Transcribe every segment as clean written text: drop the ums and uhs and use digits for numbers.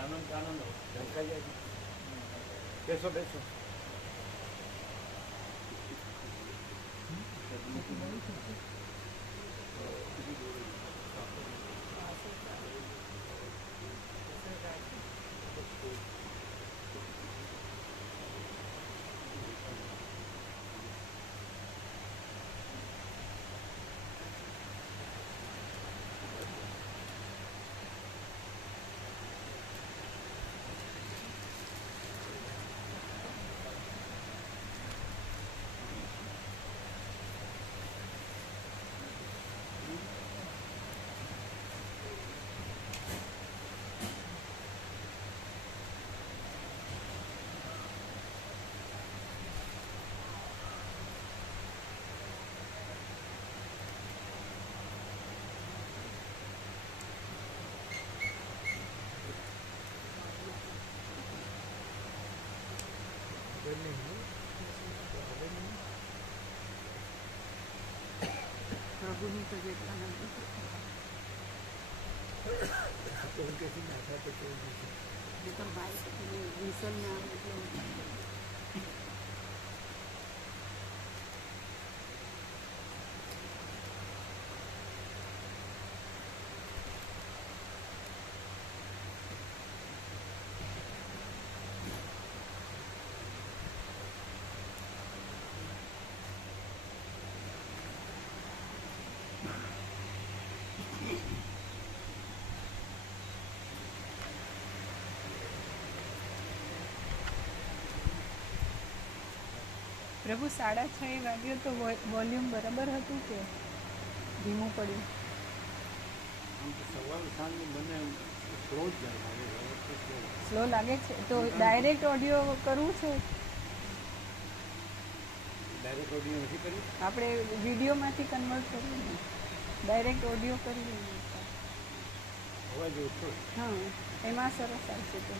આનંદ આનંદ ઝંકાઈ જાય. બેસો બેસો. પ્રભુની તબિયત તો ભાઈ વિસલ નામ એટલે પ્રભુ 6:30 વાગ્યો તો વોલ્યુમ બરાબર હતું કે ધીમું પડ્યું? સવાલ સાંજ મને સ્લો જ જાય. સ્લો લાગે છે તો ડાયરેક્ટ ઓડિયો કરવું છે? ડાયરેક્ટ ઓડિયો નથી કર્યું. આપણે વિડીયોમાંથી કન્વર્ટ કરવું ને, ડાયરેક્ટ ઓડિયો કરી લઈએ. અવાજ ઓછો. હા, એમાં સરસ આવશે તો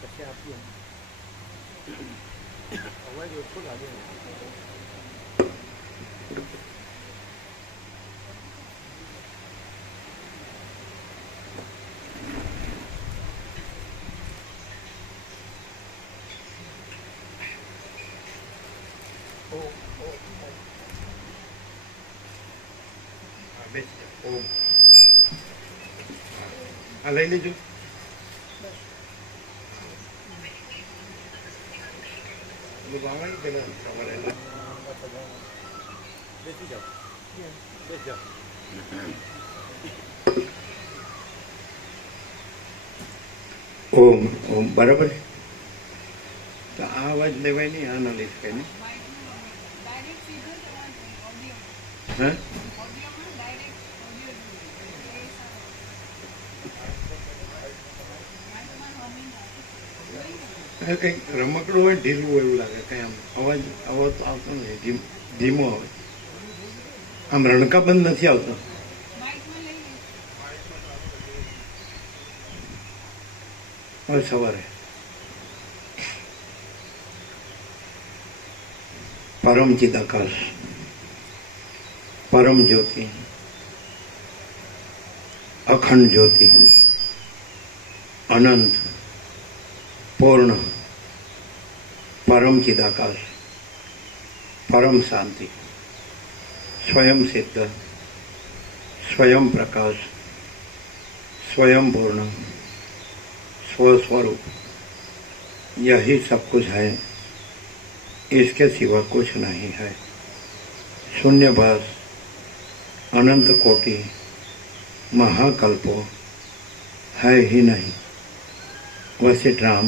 પછી આપીએ. અવાજ ઓછો લાગે. આ લઈ લેજો. પેલા સવારે બેસી જાઓ. બેસી જાઓ. ઓમ ઓમ બરાબર. તો આ અવાજ લેવાય નહીં, આ ના લઈ શકાય ને. હા, કંઈક રમકડું હોય ઢીલું હોય એવું લાગે. કંઈ આમ અવાજ અવાજ તો આવતો નથી, ધીમો આવે. આમ રણકા બંધ નથી આવતો. હવે સવારે પરમ ચિદાકાશ, પરમ જ્યોતિ, અખંડ જ્યોતિ, અનંત, પૂર્ણ, પરમ ચિદાકાશ, પરમ શાંતિ, स्वयं सिद्ध, स्वयं प्रकाश, स्वयं पूर्ण, स्वस्वरूप, यही सब कुछ है, इसके सिवा कुछ नहीं है. शून्यभास, अनंत कोटि, महाकल्पो है ही नहीं. वशिष्ठ राम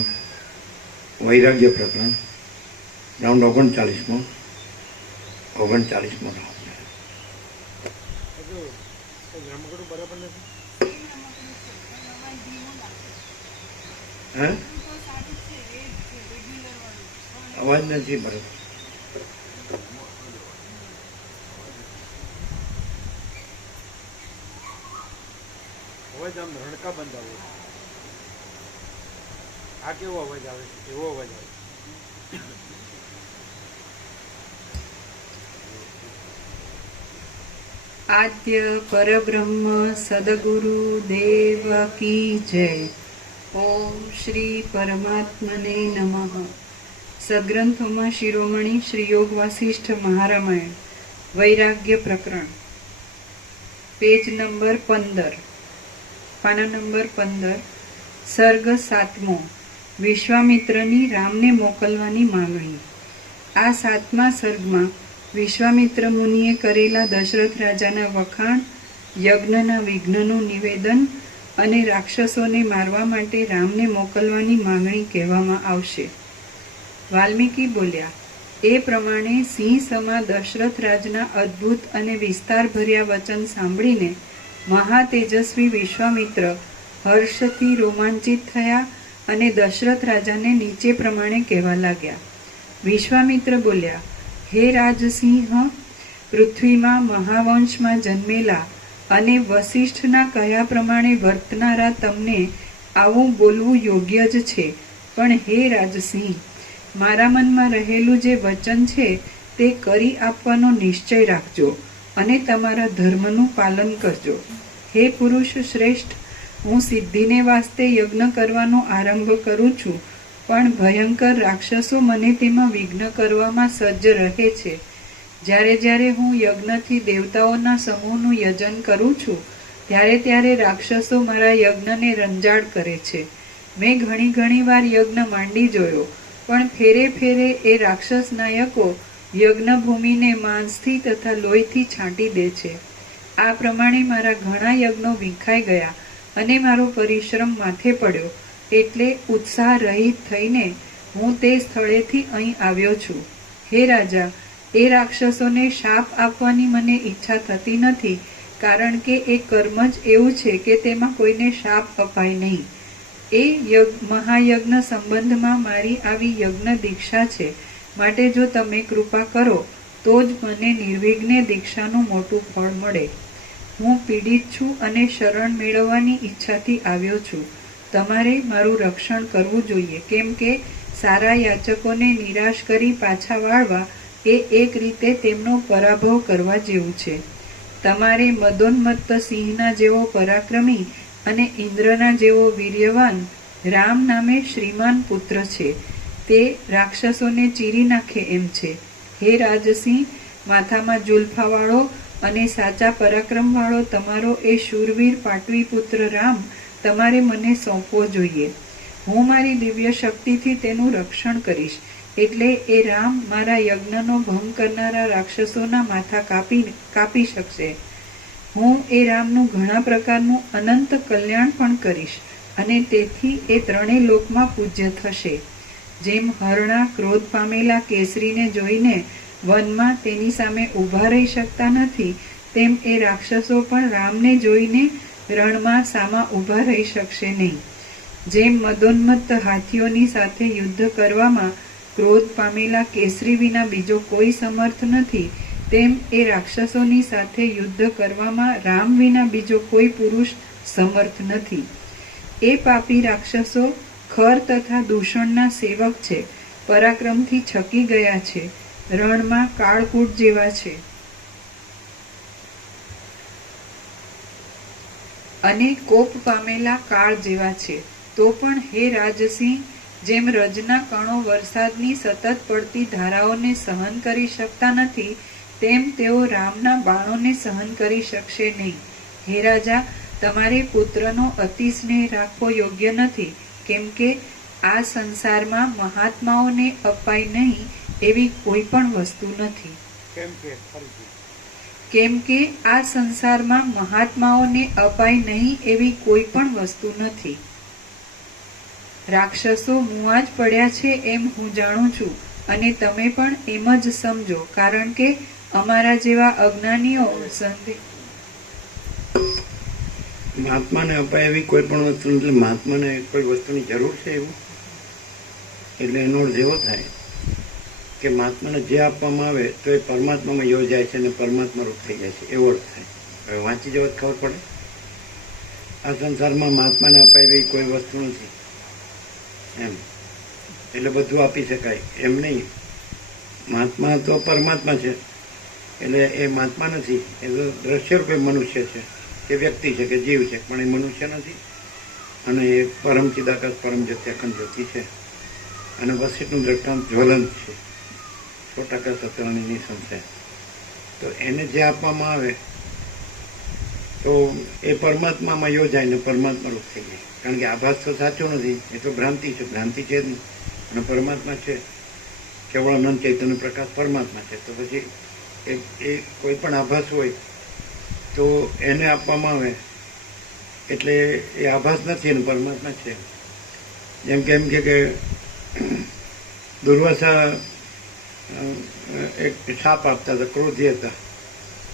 वैराग्य प्रकरण राउंड 39 39 राउंड. અવાજ નથી બરાબર. અવાજ આમ રણકા બંધ આવે. આ કેવો અવાજ આવે છે? એવો અવાજ આવે. આદ્ય પરબ્રહ્મ સદગુરુ દેવ કી જય. ઓમ શ્રી પરમાત્મને નમઃ. સદગ્રંથોમાં શિરોમણી શ્રી યોગ વાસિષ્ઠ મહારામાયણ વૈરાગ્ય પ્રકરણ, પેજ નંબર 15, પાના નંબર 15, સર્ગ 7મો. વિશ્વામિત્રની રામને મોકલવાની માંગણી. આ 7મા સર્ગમાં વિશ્વામિત્ર મુનિએ કરેલા દશરથ રાજાના વખાણ, યજ્ઞના વિઘ્નનું નિવેદન અને રાક્ષસોને મારવા માટે રામને મોકલવાની માંગણી કહેવામાં આવશે. વાલ્મીકી બોલ્યા, એ પ્રમાણે સિંહ સમા દશરથ રાજના અદ્ભુત અને વિસ્તારભર્યા વચન સાંભળીને મહાતેજસ્વી વિશ્વામિત્ર હર્ષથી રોમાંચિત થયા અને દશરથ રાજાને નીચે પ્રમાણે કહેવા લાગ્યા. વિશ્વામિત્ર બોલ્યા, હે રાજસિંહ, પૃથ્વીમાં મહાવંશમાં જન્મેલા અને વસિષ્ઠના કહ્યા પ્રમાણે વર્તનારા તમને આવું બોલવું યોગ્ય જ છે. પણ હે રાજસિંહ, મારા મનમાં રહેલું જે વચન છે તે કરી આપવાનો નિશ્ચય રાખજો અને તમારા ધર્મનું પાલન કરજો. હે પુરુષ શ્રેષ્ઠ, હું સિદ્ધિને વાસ્તે યજ્ઞ કરવાનો આરંભ કરું છું, પણ ભયંકર રાક્ષસો મને તેમાં વિઘ્ન કરવામાં સજ્જ રહે છે. જ્યારે જ્યારે હું યજ્ઞથી દેવતાઓના સમૂહનું યજન કરું છું ત્યારે ત્યારે રાક્ષસો મારા યજ્ઞને રંજાડ કરે છે. મેં ઘણી વાર યજ્ઞ માંડી જોયો, પણ ફેરે ફેરે એ રાક્ષસ નાયકો યજ્ઞભૂમિને માંસથી તથા લોહીથી છાંટી દે છે. આ પ્રમાણે મારા ઘણા યજ્ઞો વિખાઈ ગયા અને મારો પરિશ્રમ માથે પડ્યો. એટલે ઉત્સાહ રહિત થઈને હું તે સ્થળેથી અહીં આવ્યો છું. હે રાજા, એ રાક્ષસોને શાપ આપવાની મને ઈચ્છા થતી નથી, કારણ કે એ કર્મ જ એવું છે કે તેમાં કોઈને શાપ અપાય નહીં. એ મહાયજ્ઞ સંબંધમાં મારી આવી યજ્ઞ દીક્ષા છે, માટે જો તમે કૃપા કરો તો જ મને નિર્વિઘ્ને દીક્ષાનું મોટું ફળ મળે. હું પીડિત છું અને શરણ મેળવવાની ઈચ્છાથી આવ્યો છું. તમારે મારું રક્ષણ કરવું જોઈએ, કેમ કે સારા યાચકોને નિરાશ કરી પાછા વાળવા એ એક રીતે તેમનો પરાભવ કરવા જેવું છે. તમારે મદોન્મત્ત સિંહના જેવો પરાક્રમી અને ઇન્દ્રના જેવો વીર્યવાન રામ નામે શ્રીમાન પુત્ર છે. તે રાક્ષસોને ચીરી નાખે એમ છે. હે રાજસિંહ, માથામાં જુલ્ફાવાળો અને સાચા પરાક્રમવાળો તમારો એ શૂરવીર પાટવીપુત્ર રામ તમારે મને સોંપવો જોઈએ. હું મારી દિવ્ય શક્તિથી તેનું રક્ષણ કરીશ, એટલે એ રામ મારા યજ્ઞનો ભંગ કરનારા રાક્ષસોના માથા કાપી શકશે. હું એ રામનું ઘણા પ્રકારનું અનંત કલ્યાણ પણ કરીશ અને તેથી એ ત્રણેય લોકમાં પૂજ્ય થશે. જેમ હરણા ક્રોધ પામેલા કેસરીને જોઈને વનમાં તેની સામે ઊભા રહી શકતા નથી, તેમ એ રાક્ષસો પણ રામને જોઈને રણમાં સામા ઊભા રહી શકશે નહીં. જેમ મદોન્મત્ત હાથીઓની સાથે યુદ્ધ કરવામાં ક્રોધ પામેલા કેસરી વિના બીજો કોઈ સમર્થ નથી, તેમ એ રાક્ષસોની સાથે યુદ્ધ કરવામાં રામ વિના બીજો કોઈ પુરુષ સમર્થ નથી. એ પાપી રાક્ષસો ખર તથા દૂષણના સેવક છે, પરાક્રમથી છકી ગયા છે, રણમાં કાળકૂટ જેવા છે અને કોપ પામેલા કાળ જેવા છે. તો પણ હે રાજસિંહ, જેમ રજના કણો વરસાદની સતત પડતી ધારાઓને સહન કરી શકતા નથી, તેમ તેઓ રામના બાણોને સહન કરી શકશે નહીં. હે રાજા, તમારે પુત્રનો અતિ સ્નેહ રાખવો યોગ્ય નથી, કેમ કે આ સંસારમાં મહાત્માઓને અપાય નહીં એવી કોઈ પણ વસ્તુ નથી. કેમ કે આ સંસારમાં મહાત્માઓને અપાય નહીં એવી કોઈ પણ વસ્તુ નથી. રાક્ષસો મુઆ જ પડ્યા છે એમ હું જાણું છું, અને તમે પણ એમ જ સમજો, કારણ કે અમારા જેવા અજ્ઞાનીઓ મહાત્માને અપાય એવી કોઈ પણ વસ્તુ, એટલે મહાત્માને કોઈ વસ્તુની જરૂર છે એવું, એટલે એનો અર્થ એવો થાય કે મહાત્માને જે આપવામાં આવે તો એ પરમાત્મામાં યોજાય છે અને પરમાત્મા રૂપ થઈ જાય છે, એવો અર્થ થાય. હવે વાંચી જવો ખબર પડે. આ સંસારમાં મહાત્માને અપાય એવી કોઈ વસ્તુ નથી એમ, એટલે બધું આપી શકાય એમ નહીં. મહાત્મા તો પરમાત્મા છે એટલે એ મહાત્મા નથી, એ તો દ્રશ્યરૂપે મનુષ્ય છે, કે વ્યક્તિ છે, કે જીવ છે, પણ એ મનુષ્ય નથી. અને એ પરમ ચિદાકાશ પરમ જ્યોતિ અખંડ જ્યોતિ છે. અને વસિષ્ઠનું દ્રષ્ટાંત જ્વલંત છે, 100% સત્યની નિસંશય. તો એને જે આપવામાં આવે તો એ પરમાત્મામાં યોજાય ને પરમાત્મા રૂપ થઈ જાય. કારણ કે આભાસ તો સાચો નથી, એ તો ભ્રાંતિ છે, ભ્રાંતિ છે જ નહીં. અને પરમાત્મા છે, કેવળ અનંત ચૈતન્ય પ્રકાશ પરમાત્મા છે. તો પછી એ કોઈ પણ આભાસ હોય તો એને આપવામાં આવે એટલે એ આભાસ નથી અને પરમાત્મા છે. જેમ કે એમ કે દુર્વાસા એક શાપ આપતા હતા, ક્રોધી હતા,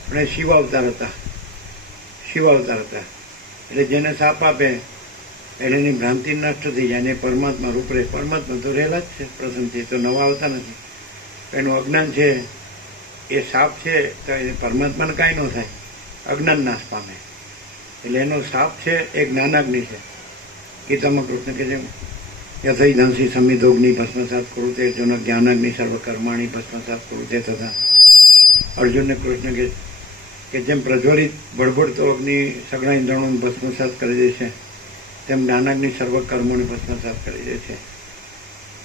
પણ એ શિવ અવતાર હતા. એટલે જેને શાપ આપે એટલે એની ભ્રાંતિ નષ્ટ થઈ જાય અને પરમાત્મા રૂપ રહે. પરમાત્મા તો રહેલા જ છે પ્રસન્નથી, તો નવા આવતા નથી. એનું અજ્ઞાન છે, એ શાપ છે, તો એ પરમાત્માને કાંઈ ન થાય, અજ્ઞાન નાશ પામે. એટલે એનો શાપ છે એ જ્ઞાનાગ્નિ છે. ગીતામાં કૃષ્ણ કે છે યથૈધાંસી સમિધોગ્નિ ભસ્મસાત કુરુતે અર્જુન જ્ઞાનાગ્નિ સર્વ કર્માણી ભસ્મસાત કુરુતે તથા. અર્જુનને કૃષ્ણ કે જેમ પ્રજ્વલિત ભડભડતો અગ્નિ સઘળા ઇંધણોને ભસ્મસાત કરી દે છે, તેમ જ્ઞાનાગ્નિ સર્વ કર્મોને ભસ્મસાત કરી દે છે.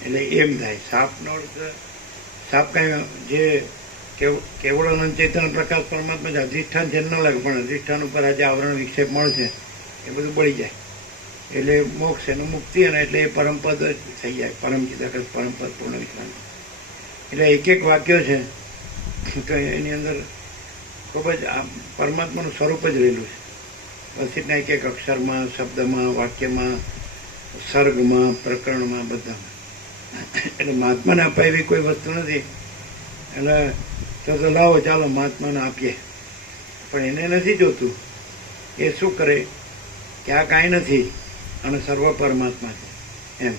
એટલે એમ થાય સાપનો અર્થ, સાપ કાંઈ જે કેવળ અનંત ચેતન પ્રકાશ પરમાત્મા છે, અધિષ્ઠાન છે ન લાગે, પણ અધિષ્ઠાન ઉપર આજે આવરણ વિક્ષેપ મળશે એ બધું બળી જાય. એટલે મોક્ષ એનું મુક્તિ, અને એટલે એ પરમપદ જ થઈ જાય, પરમ ચિદાકાશ પરમપદ પૂર્ણ વિશ્રાંતિ. એટલે એક એક વાક્ય છે તો એની અંદર ખૂબ જ આ પરમાત્માનું સ્વરૂપ જ રહેલું છે. વસિષ્ઠના એક એક અક્ષરમાં, શબ્દમાં, વાક્યમાં, સર્ગમાં, પ્રકરણમાં, બધામાં. એટલે મહાત્માને અપાય એવી કોઈ વસ્તુ નથી. એટલે તો લાવો ચાલો મહાત્માને આપીએ, પણ એને નથી જોતું. એ શું કરે કે આ કાંઈ નથી અને સર્વ પરમાત્મા છે એમ,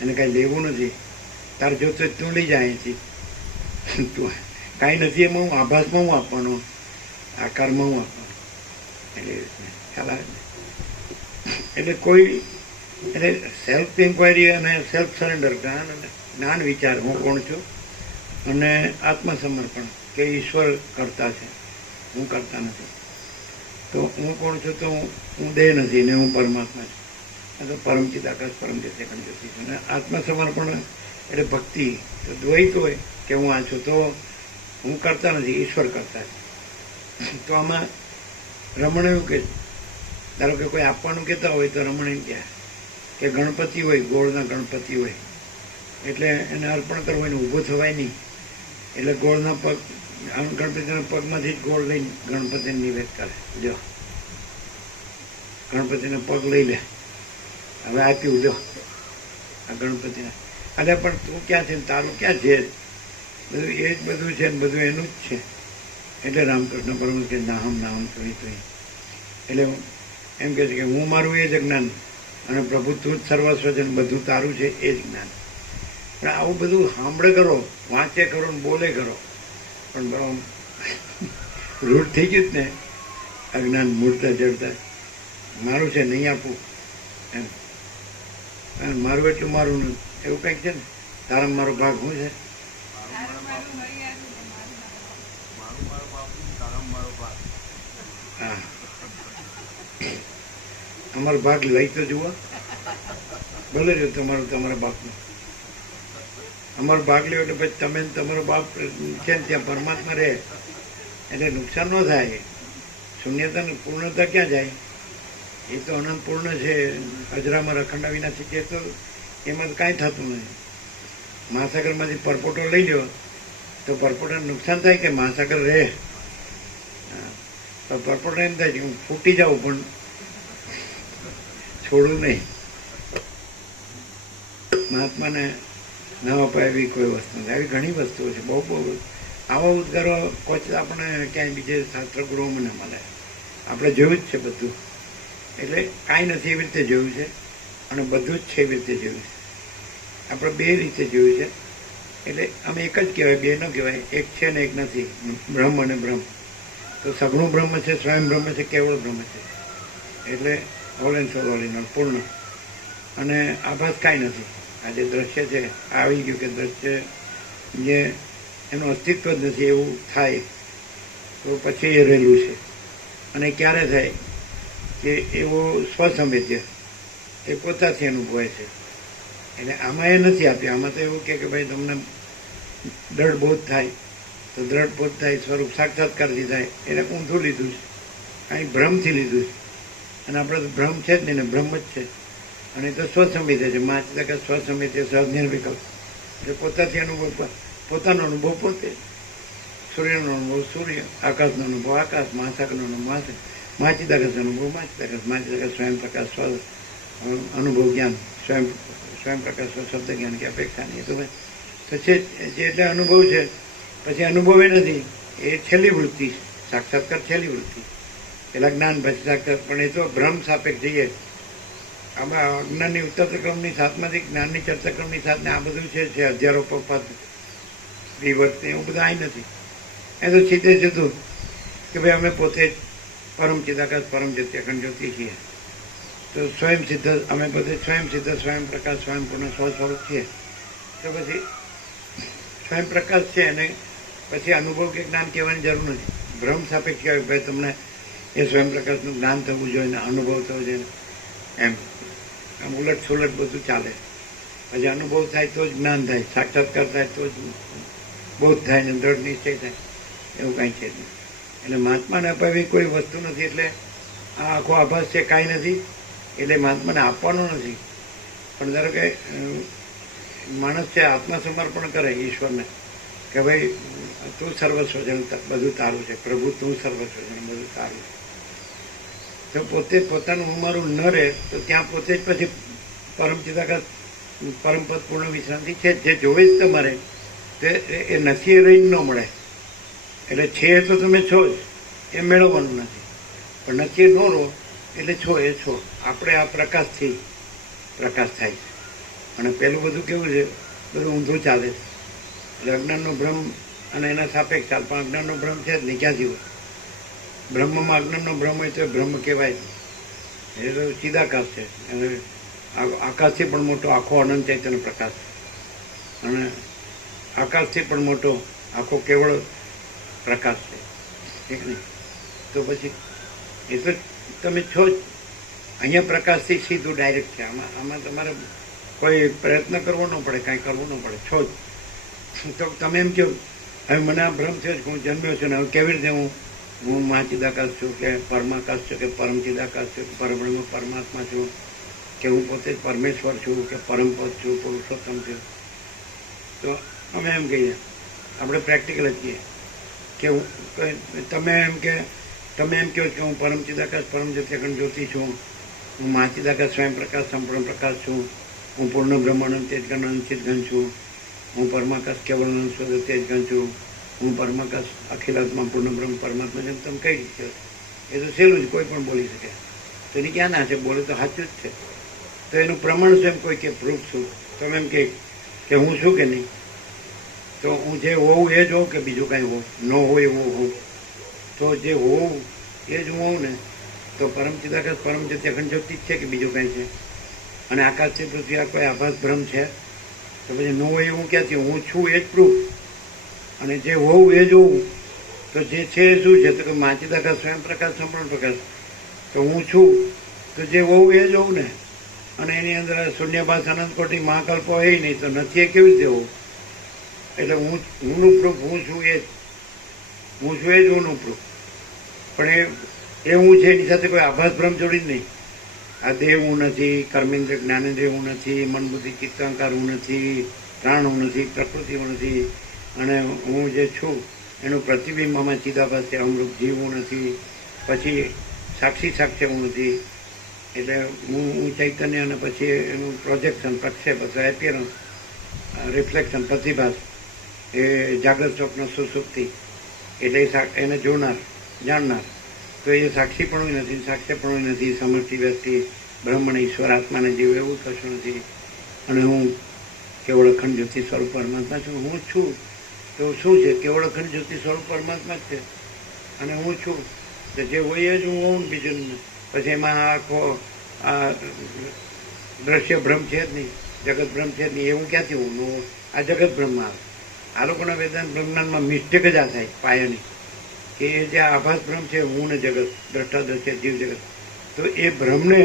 એને કાંઈ લેવું નથી. તાર જોતું તું લઈ જાય અહીંથી, તું કાંઈ નથી એમાં હું આભાસમાં હું આપવાનો, આકારમાં હું આપવાનો. એટલે ખ્યાલ આવે ને. એટલે કોઈ એટલે સેલ્ફ ઇન્ક્વાયરી અને સેલ્ફ સરેન્ડર, જ્ઞાન વિચાર હું કોણ છું, અને આત્મસમર્પણ કે ઈશ્વર કરતા છે, હું કરતા નથી. તો હું કોણ છું, તો હું દેહ નથી ને હું પરમાત્મા છું. તો પરમ ચિદાકાશ પરમ જ્યોતિ અખંડ જ્યોતિ છું. અને આત્મસમર્પણ એટલે ભક્તિ. તો દ્વૈત હોય કે હું આ છું, તો હું કરતા નથી, ઈશ્વર કરતા છે. તો આમાં રમણ એવું કે ધારો કે કોઈ આપવાનું કહેતા હોય તો રમણ એમ કહે કે ગણપતિ હોય, ગોળના ગણપતિ હોય, એટલે એને અર્પણ કરવું હોય ને ઊભો થવાય નહીં. એટલે ગોળના પગ, ગણપતિના પગમાંથી જ ગોળ લઈને ગણપતિને નિવેદ કરે. જો ગણપતિના પગ લઈ લે, હવે આપ્યું જો આ ગણપતિના. અરે પણ તું ક્યાં છે ને તારું ક્યાં છે, બધું એ જ બધું છે ને બધું એનું જ છે. એટલે રામકૃષ્ણ પરમહંસ કે નાહમ નાહમ તુઈ તુઈ. એટલે એમ કહે છે કે હું મારું એ જ જ્ઞાન, અને પ્રભુ તું જ સર્વસ્વ છે ને બધું તારું છે એ જ જ્ઞાન. પણ આવું બધું સાંભળે કરો, વાંચે કરો ને બોલે કરો, પણ બરાબર રૂઢ થઈ ગયું જ ને અજ્ઞાન મૂળતા જડતા. મારું છે નહીં આપવું એમ, મારું એટલું મારું નથી એવું કંઈક છે ને. તારા મારો ભાગ શું છે? હા, અમારો ભાગ લઈ તો જુઓ, ભલે જો તમારું તમારા બાપનું. અમારો ભાગ લ્યો એટલે પછી તમે તમારો બાપ છે ને ત્યાં પરમાત્મા રહે, એટલે નુકસાન ન થાય. શૂન્યતા ને પૂર્ણતા ક્યાં જાય? એ તો અનંત પૂર્ણ છે, અજરામાં અખંડ વિનાશી છે, તો એમાં કાંઈ થતું નથી. મહાસાગરમાંથી પરપોટો લઈ લો તો પરપોટાને નુકસાન થાય કે મહાસાગર રહે? તો પરપોટા એમ થાય છે હું ફૂટી જાઉં પણ છોડું નહીં. મહાત્માને ન અપાય એવી કોઈ વસ્તુ નથી. આવી ઘણી વસ્તુઓ છે, બહુ બહુ આવા ઉદ્ગારો કોચ આપણે ક્યાંય બીજે શાસ્ત્રગુરુઓમાં ન મળે. આપણે જોયું જ છે બધું. એટલે કાંઈ નથી એવી રીતે જોયું છે, અને બધું જ છે એવી રીતે જોયું છે. આપણે બે રીતે જોયું છે. એટલે અમે એક જ કહેવાય, બે ન કહેવાય. એક છે ને એક નથી, બ્રહ્મ અને બ્રહ્મ. તો સઘળું બ્રહ્મ છે, સ્વયં બ્રહ્મ છે, કેવળ બ્રહ્મ છે. એટલે all and soul all in all, પૂર્ણ. અને આભાસ કાંઈ નથી. આ જે દ્રશ્ય છે આવી ગયું કે દ્રશ્ય જે એનું અસ્તિત્વ જ નથી એવું થાય તો પછી એ રહેલું છે. અને ક્યારે થાય કે એવો સ્વસંવેદ્ય એ પોતાથી અનુભવાય છે. એટલે આમાં એ નથી આપ્યું. આમાં તો એવું કે ભાઈ તમને દ્રઢ બોધ થાય તો દ્રઢ બોધ થાય, સ્વરૂપ સાક્ષાત્કારથી થાય. એને ઊંધું લીધું છે, કાંઈ ભ્રમથી લીધું છે. અને આપણે તો ભ્રમ છે જ નહીં ને, બ્રહ્મ જ છે. અને એ તો સ્વસંવેદ્ય છે. માચતા કે સ્વસંવેદ્ય સહજ નિર્વિકલ્પ એટલે પોતાથી અનુભવ, પોતાનો અનુભવ પોતે. સૂર્યનો અનુભવ સૂર્ય, આકાશનો અનુભવ આકાશ, મહાસાગરનો અનુભવ મહાસાગર, માચિદાકાશ અનુભવ માચિદાકાશ, માચિદાકાશ સ્વયં પ્રકાશ સ્વ અનુભવ જ્ઞાન, સ્વયં પ્રકાશ સ્વ શબ્દ જ્ઞાન કે અપેક્ષા નહીં. તો છે જે એટલે અનુભવ છે. પછી અનુભવ એ નથી, એ છેલ્લી વૃત્તિ, સાક્ષાત્કાર છેલ્લી વૃત્તિ. પેલા જ્ઞાન પછી સાક્ષાત, પણ એ તો ભ્રમ સાપેક્ષ જઈએ. આમાં અજ્ઞાનની ઉત્તરક્રમની સાથમાંથી જ્ઞાનની ચર્ચાક્રમની સાથે આ બધું છે અધ્યારોપપાત વિવર્ત એવું બધું અહીં નથી. એ તો સીધે સીધું કે ભાઈ અમે પોતે જ પરમ ચિદાકાશ પરમ જત્યખંડ જ્યોતિ છીએ. તો સ્વયં સિદ્ધ, અમે બધે સ્વયં સિદ્ધ, સ્વયં પ્રકાશ, સ્વયં પૂર્ણ સ્વસ્વરૂપ છીએ. તો પછી સ્વયં પ્રકાશ છે અને પછી અનુભવ કે જ્ઞાન કહેવાની જરૂર નથી. ભ્રમ સાપેક્ષ કહેવાય ભાઈ તમને એ સ્વયં પ્રકાશનું જ્ઞાન થવું જોઈએ ને અનુભવ થવો જોઈએ એમ. આમ ઉલટ સુલટ બધું ચાલે. પછી અનુભવ થાય તો જ જ્ઞાન થાય, સાક્ષાત્કાર થાય તો જ બોધ થાય ને દ્રઢ નિશ્ચય થાય. એવું કાંઈ છે જ નહીં. એટલે મહાત્માને અપાવી કોઈ વસ્તુ નથી. એટલે આ આખો આભાસ છે કાંઈ નથી. એટલે મહાત્માને આપવાનો નથી. પણ ધારો કે માણસ છે આત્મસમર્પણ કરે ઈશ્વરને કે ભાઈ તું સર્વસ્વ છે, બધું તારું છે, પ્રભુ તું સર્વસ્વ છે, બધું તારું છે. જો પોતે પોતાનું હું મારું ન રહે તો ત્યાં પોતે જ પછી પરમ ચિદાકાશ પરમપદ પૂર્ણ વિશ્રાંતિ છે. જે જોવે જ તમારે તે એ નથી એ રહીને ન મળે. એટલે છે તો તમે છો જ, એ મેળવવાનું નથી. પણ નથી એ ન રહો એટલે છો એ છો. આપણે આ પ્રકાશથી પ્રકાશ થાય છે. અને પેલું બધું કેવું છે, બધું ઊંધું ચાલે છે. એટલે અજ્ઞાનનો ભ્રમ અને એના સાપેક્ષ ચાલ, પણ અજ્ઞાનનો ભ્રમ છે જ નહીં. ક્યાંથી હોય? બ્રહ્મમાં અજ્ઞાનનો ભ્રમ હોય તો બ્રહ્મ કહેવાય. એ તો ચિદાકાશ છે. અને આકાશથી પણ મોટો આખો અનંત ચૈતન્ય પ્રકાશ છે. અને આકાશથી પણ મોટો આખો કેવળ પ્રકાશ છે. ઠીક નહીં? તો પછી એ તો તમે છો જ. અહીંયા પ્રકાશથી સીધું ડાયરેક્ટ છે. આમાં તમારે કોઈ પ્રયત્ન કરવો ન પડે, કાંઈ કરવું ન પડે, છો જ. તો તમે એમ કહો હવે મને આ ભ્રમ થયો છે, હું જન્મ્યો છું ને હવે કેવી રીતે હું મહાચિદાકાશ છું કે પરમાકાશ છું કે પરમચિદાકાશ છું કે પરબ્રહ્મ પરમાત્મા છું કે હું પોતે જ પરમેશ્વર છું કે પરમપદ છું, પુરુષોત્તમ છું. તો અમે એમ કહીએ, આપણે પ્રેક્ટિકલ જ કહીએ કે તમે એમ કહો કે હું પરમચિદાકાશ પરમ જત્યખંડ જ્યોતિ છું, હું મહાચિદાકાશ સ્વયં પ્રકાશ સંપૂર્ણ પ્રકાશ છું, હું પૂર્ણ બ્રહ્માનંદ તેજગણ અનિશ્ચિત ઘન છું, હું પરમાકાશ કેવળ સ્વદ તેજગણ છું, હું પરમાકાશ અખિલાત્મા પૂર્ણ બ્રહ્મ પરમાત્મા જેમ તમે કઈ રીતે એ તો સહેલું જ, કોઈ પણ બોલી શકે. તો એની ક્યાં ના છે? બોલે તો સાચું જ છે. તો એનું પ્રમાણ શું? એમ કોઈ કે પ્રૂફ શું? તમે એમ કે હું છું કે નહીં? તો હું જે હોઉં એ જ હોઉં કે બીજું કાંઈ હોઉં? ન હોય એવું હોઉં. તો જે હોઉં એ જ હું હોઉં ને. તો પરમ ચિદાકાશ પરમ જત્યખંડ જ્યોતિ જ છે કે બીજું કાંઈ છે? અને આકાશથી પૃથ્વી આ કોઈ આભાસ ભ્રમ છે? તો પછી ન હોય એવું ક્યાંથી? હું છું એ જ પ્રૂફ. અને જે હોવું એ જ હોવું. તો જે છે એ શું છે? તો કે મહાચિદાકાશ સ્વયં પ્રકાશ સંપૂર્ણ પ્રકાશ. તો હું છું તો જે હોવું એ જ હોવું ને. અને એની અંદર શૂન્યભાસ અનંત કોટી મહાકલ્પો એ નહીં તો નથી એ કેવી રીતે હોવું? એટલે હુંનું પ્રૂફ હું છું એ જ. હું છું એ જ હુંનું પ્રૂફ. પણ એ હું છે એની સાથે કોઈ આભાસ ભ્રમ જોડી જ નહીં. આ દેહ હું નથી, કર્મેન્દ્ર જ્ઞાનેન્દ્રિય હું નથી, મન બુદ્ધિ ચિત્તાંકાર હું નથી, પ્રાણ હું નથી, પ્રકૃતિ હું નથી. અને હું જે છું એનું પ્રતિબિંબ આમાં ચિદાભાસ છે, અમૃત જીવ હું નથી. પછી સાક્ષી સાક્ષ્ય હું નથી. એટલે હું ચૈતન્ય અને પછી એનું પ્રોજેક્શન પ્રક્ષેપ અથવા એપિયરન્સ રિફ્લેક્શન પ્રતિભાસ એ જાગ્રત સ્વપ્ન સુસુપ્તિ એટલે એને જોનાર જાણનાર. તો એ સાક્ષી પણ નથી, સાક્ષ્ય પણ નથી, સમષ્ટિ વ્યક્તિ બ્રહ્મણ ઈશ્વર આત્માને જીવ એવું કશું નથી. અને હું કેવળ અખંડ જ્યોતિ સ્વરૂપ પરમાત્મા છું. હું છું તો શું છે? કેવળ અખંડ જ્યોતિ સ્વરૂપ પરમાત્મા જ છે. અને હું છું તો જે હોય જ હું હોઉં બીજું. પછી એમાં આખો આ દ્રશ્ય ભ્રમ છે જ નહીં, જગત ભ્રમ છે જ નહીં. એવું ક્યાંથી હું? આ જગત ભ્રમમાં આવે. આ લોકોના વેદાંત બ્રહ્માંડમાં મિસ્ટેક જ આ થાય પાયાની કે એ જે આભાસ ભ્રમ છે, હું ને જગત, દ્રષ્ટાદ્રશ્ય જીવ જગત, તો એ ભ્રમને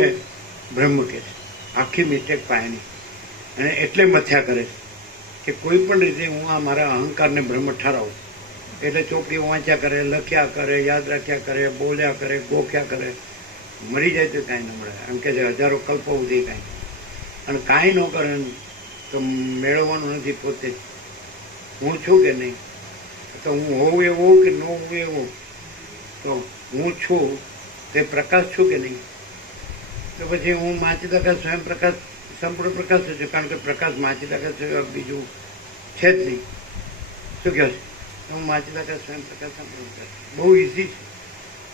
બ્રહ્મ કહે છે. આખી મિસ્ટેક પાયાની. અને એટલે મથ્યા કરે છે કે કોઈ પણ રીતે હું આ મારા અહંકારને બ્રહ્મ ઠરાવું. એટલે ચોપડીઓ વાંચ્યા કરે, લખ્યા કરે, યાદ રાખ્યા કરે, બોલ્યા કરે, ગોખ્યા કરે. મરી જાય તો કાંઈ ન મળે. એમ કે છે હજારો કલ્પો સુધી કાંઈ. અને કાંઈ ન કરે તો મેળવવાનું નથી પોતે જ. હું છું કે નહીં, તો હું હોઉં એવો કે ન હોઉં એવો, તો હું છું તે પ્રકાશ છું કે નહીં. તો પછી હું માચિદાકાશ સ્વયં પ્રકાશ સંપૂર્ણ પ્રકાશ છે, કારણ કે પ્રકાશ માચિદાકાશ સિવાય બીજું છે જ નહીં. શું કહે છે? હું માચિદાકાશ સ્વયં પ્રકાશ સંપૂર્ણ પ્રકાશ. બહુ ઇઝી છે,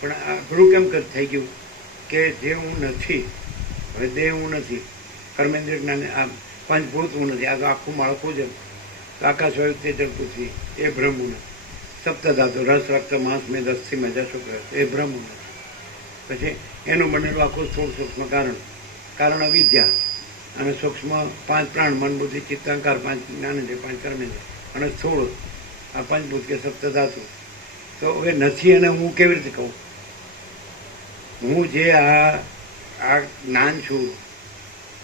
પણ અઘરું કેમ થઈ ગયું કે જે હું નથી, હવે દેહ હું નથી, કર્મેન્દ્રિય જ્ઞાન આ પંચભૂત હું નથી, આ તો આખું માળખું જ આકાશ વાયુ તેજલ પૃથ્વી એ બ્રહ્મ હું નથી. સપ્તધાતુ રસ રક્ત માંસ મેદ અસ્થિ મજા શુક્ર એ બ્રહ્મ હું નથી. પછી એનું બનેલું આખું સ્થૂળ સૂક્ષ્મ કારણ અવિદ્યા, અને સૂક્ષ્મ 5 પ્રાણ મન બુદ્ધિ ચિત્ત અહંકાર, 5 જ્ઞાનેન્દ્રિય, 5 કર્મેન્દ્રિય, અને સ્થૂળ આ પંચભૂત કે સપ્તધાતુ. તો હવે નથી અને હું કેવી રીતે કહું? હું જે આ જ્ઞાન છું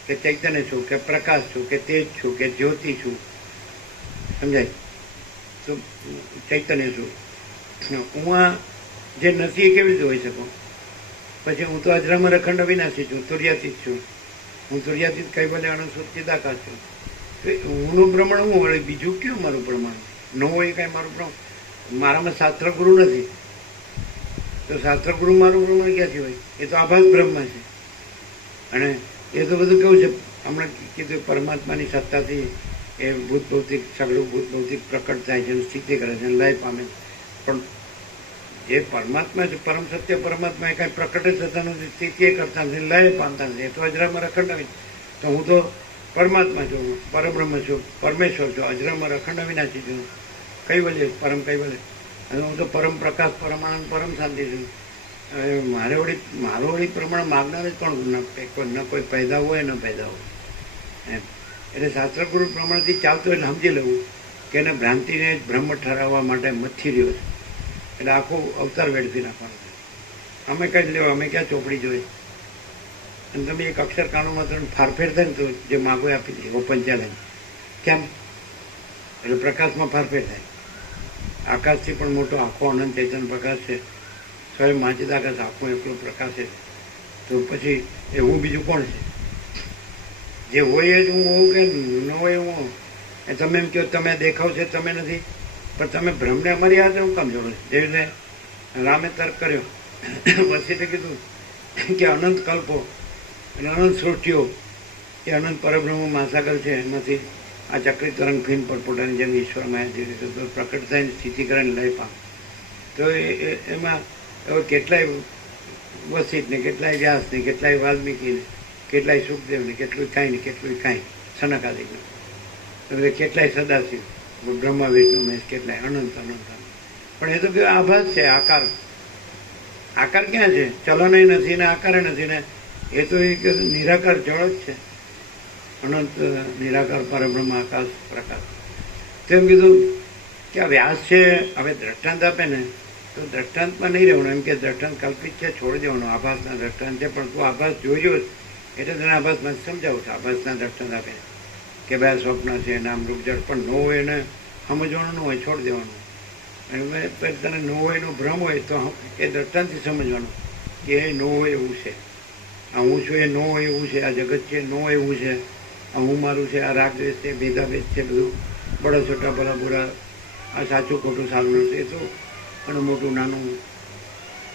કે ચૈતન્ય છું કે પ્રકાશ છું કે તેજ છું કે જ્યોતિ છું, સમજાય? તો ચૈતન્ય છું. હું આ જે નથી એ કેવી રીતે હોઈ શકું? પછી હું તો અજરામર અખંડ અવિનાશી છું, તુર્યાતીત છું. હું તુર્યાતીત કૈવલ્ય અનંત સચ્ચિદાકાશ છું. તો હુંનું પ્રમાણ હું વળે બીજું કયું મારું પ્રમાણ? ન હોય કાંઈ મારું પ્રમાણ. મારામાં શાસ્ત્ર ગુરુ નથી, તો શાસ્ત્ર ગુરુ મારું પ્રમાણ ક્યાંથી હોય? એ તો આભાસ બ્રહ્મ છે. અને એ તો બધું કેવું છે, હમણાં કીધું પરમાત્માની સત્તાથી એ ભૂત ભૌતિક સગળું ભૂત ભૌતિક પ્રકટ થાય છે, સ્થિતિ કરે છે, લય પામે. પણ જે પરમાત્મા છે, પરમ સત્ય પરમાત્મા એ કાંઈ પ્રકટ જ થતા નથી, સ્થિતિ એ કરતા નથી, લય પામતા નથી. એ તો અજરામર અખંડ અવિનાશી. તો હું તો પરમાત્મા છું, પરબ્રહ્મ છું, પરમેશ્વર છું, અજરામર અખંડ અવિનાશી છું, કૈવલ્ય પરમ કૈવલ્ય. અને હું તો પરમ પ્રકાશ, પરમ આનંદ, પરમ શાંતિ છું. મારો વળી પ્રમાણ માગનાર જ પણ ન કોઈ પેદા હોય ન પેદા હોય એમ. એટલે શાસ્ત્ર ગુરુ પ્રમાણથી ચાલતું એટલે સમજી લેવું કે એને ભ્રાંતિને બ્રહ્મ ઠરાવવા માટે મથી રહ્યો છે. એટલે આખું અવતાર વેડફી નાખવાનો છે. અમે કઈ લેવા, અમે ક્યાં ચોપડી જોઈએ? અને તમે એક અક્ષર કાનોમાં તમે ફારફેર થાય ને તો જે માગો આપી દે ઓપન ચેલેન્જ. કેમ? એટલે પ્રકાશમાં ફારફેર થાય. આકાશથી પણ મોટો આખો અનંત ચૈતન્ય પ્રકાશ છે, સ્વયં માચિદાકાશ આખો એકલો પ્રકાશ છે. તો પછી એવું બીજું કોણ છે? જે હોય એ જ હું હોઉં કે ન હોય હું હોઉં? એ તમે એમ કહો તમે દેખાવ છે, તમે નથી, પણ તમે ભ્રમને અમારી હાથે હું કામ જોડો? જેવી રીતે રામે તર્ક કર્યો, પછી કીધું કે અનંત કલ્પો અને અનંત સૃષ્ટિઓ એ અનંત પરબ્રહ્મ મહાસાગર છે, એમાંથી આ ચક્રી તરંગ ફીન પરપોટાની જેમ ઈશ્વર માયા જેવી રીતે પ્રકટ થાય સ્થિતિ કરે ને લય પામ. તો એમાં હવે કેટલાય વસિત ને કેટલાય વ્યાસ ને કેટલાય વાલ્મીકી ને કેટલાય સુખદેવ ને કેટલું કાંઈ ને કેટલું કાંઈ સનકાદિકને, કેટલાય સદાશિવ, બ્રહ્મા વિષ્ણુ મહેશ, કેટલાય અનંત અનંત. પણ એ તો કે આભાસ છે, આકાર. આકાર ક્યાં છે? ચલનય નથી ને આકારે નથી ને. એ તો એક નિરાકાર જળ જ છે, અનંત નિરાકાર પરબ્રહ્મ આકાશ પ્રકાશ. તેમ કીધું કે આ વ્યાસ છે. હવે દ્રષ્ટાંત આપે ને તો દ્રષ્ટાંતમાં નહીં રહેવાનું, એમ કે દ્રષ્ટાંત કલ્પિત છે, છોડી દેવાનું. આભાસના દ્રષ્ટાંત છે, પણ તું આભાસ જોઈજો એટલે તને આભાસમાં સમજાવું છું. આભાસના દ્રષ્ટાંત આપે કે ભાઈ સ્વપ્ન છે, નામ રૂપ જળ, પણ ન હોય એને સમજવાનું ન હોય, છોડી દેવાનું. અને પછી તને ન હોય એનો ભ્રમ હોય તો એ દ્રષ્ટાંતથી સમજવાનું કે એ ન હોય એવું છે. આ હું છું એ ન હોય એવું છે, આ જગત છે ન હોય એવું છે, આ હું મારું છે, આ રાગ દ્વેષ છે, ભેદાભેદ છે, બધું બળો છોટા ભલા બુરા, આ સાચું ખોટું સારું નથી, એ તો પણ મોટું નાનું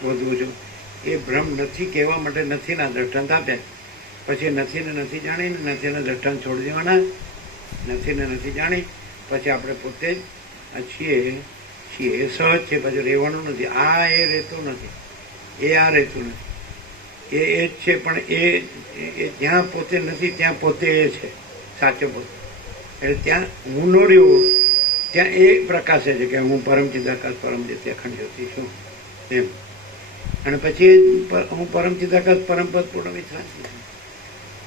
વધુ છું. એ ભ્રમ નથી કહેવા માટે નથીના દ્રષ્ટાંત આપ્યા. પછી નથીને નથી જાણીને નથીને દ્રષ્ટાંત છોડી દેવાના. નથીને નથી જાણી પછી આપણે પોતે જ છીએ એ સહજ છે, પછી રહેવાનું નથી. આ એ રહેતું નથી, એ આ રહેતું નથી, એ જ છે. પણ એ જ્યાં પોતે નથી ત્યાં પોતે એ છે, સાચો પોતે. એટલે ત્યાં હું નો રહ્યો ત્યાં એ પ્રકાશે છે કે હું પરમ ચિદાકાશ પરમ જ્યોતિ અખંડ જ્યોતિ છું એમ. અને પછી હું પરમ ચિદાકાશ પરમપદ પૂર્ણ વિશ્રાંતિ છું.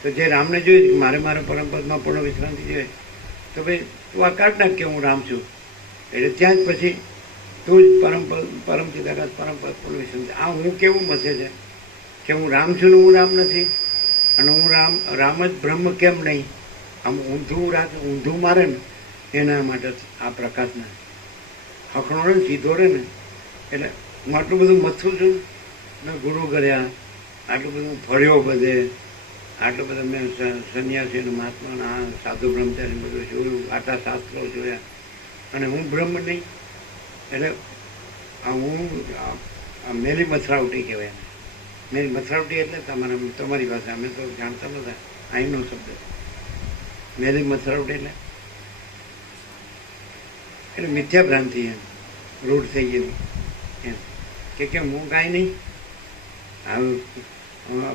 તો જે રામને જોઈએ મારે પરમપદમાં પૂર્ણ વિશ્રાંતિ જોઈએ, તો ભાઈ તું આ કાઢ નાખ કે હું રામ છું. એટલે ત્યાં જ પછી તું જ પરમ ચિદાકાશ પરમ પદ પૂર્ણ વિષમ છે. આ હું કેવું મથે છે કે હું રામ છું ને હું રામ નથી, અને હું રામ જ બ્રહ્મ કેમ નહીં? આમ ઊંધું મારે ને એના માટે આ પ્રકાશને હખણો ને સીધો રહે ને. એટલે હું આટલું બધું મથું છું, મેં ગુરુ કર્યા, આટલું બધું ફર્યો બધે, આટલું બધું મેં સંન્યાસી અને મહાત્માના સાધુ બ્રહ્મચારી બધું જોયું, આટલા શાસ્ત્રો જોયા, અને હું બ્રહ્મ નહીં. એટલે હું મેલી મથરાવટી કહેવાય. મેરી મથરાવટી એટલે તમારી પાસે અમે તો જાણતા નતા, અહીંનો શબ્દ મેરી મથરાવટી એટલે મિથ્યા ભ્રાંતિ એમ રૂઢ થઈ ગયેલી એમ કે હું કાંઈ નહીં.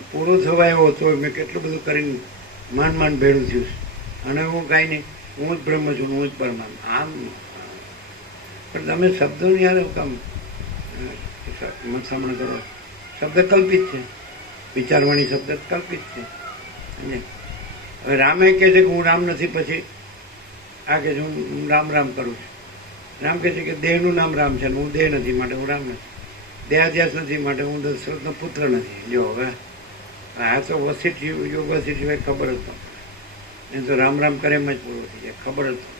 પૂરો થવા આવ્યો હતો, મેં કેટલું બધું કરીને માંડ ભેળું થયું, અને હું કાંઈ નહીં, હું જ બ્રહ્મ છું, હું જ પરમાત્મા. આમ પણ તમે શબ્દોની યાર કામ મથામણ કરો. શબ્દ કલ્પિત છે, વિચારવાણી શબ્દ કલ્પિત છે. હવે રામે કહે છે કે હું રામ નથી, પછી આ કહે છે હું રામ કરું છું. રામ કહે છે કે દેહનું નામ રામ છે, હું દેહ નથી માટે હું રામ નથી. દેહાધ્યાસ નથી માટે હું દશરથનો પુત્ર નથી. જો હવે આ તો વસિષ્ઠ યોગ વસિષ્ઠ સિવાય ખબર જ ન પડે. એ તો રામ કરે એમ જ પૂરો થઈ જાય, ખબર જ ન પડે.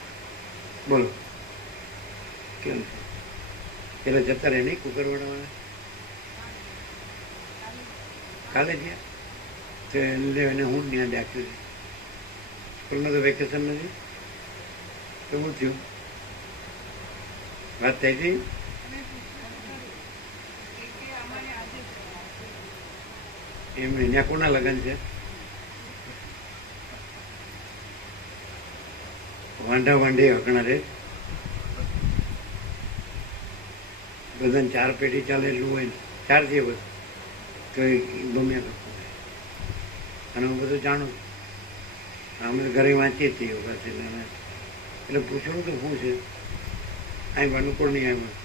બોલો કેમ છે? પેલા જતા રહે નહીં કુકરવાળા કાલે ગયા તો એને હું ત્યાં દાખ્યું છે. સ્કૂલમાં તો વેકેશન નથી તો શું થયું? વાત થઈ હતી? એમ ત્યાં કોના લગ્ન છે? વાંઢી હકણા રે બધાને 4 પેઢી ચાલે એટલું હોય ને, 4 જે બધું તો એ ગમે કરતું. અને હું બધું જાણું, અમે ઘરે વાંચીએ છીએ યોગા છે એટલે પૂછવું તો શું છે? અહીં અનુકૂળ નહીં, એમાં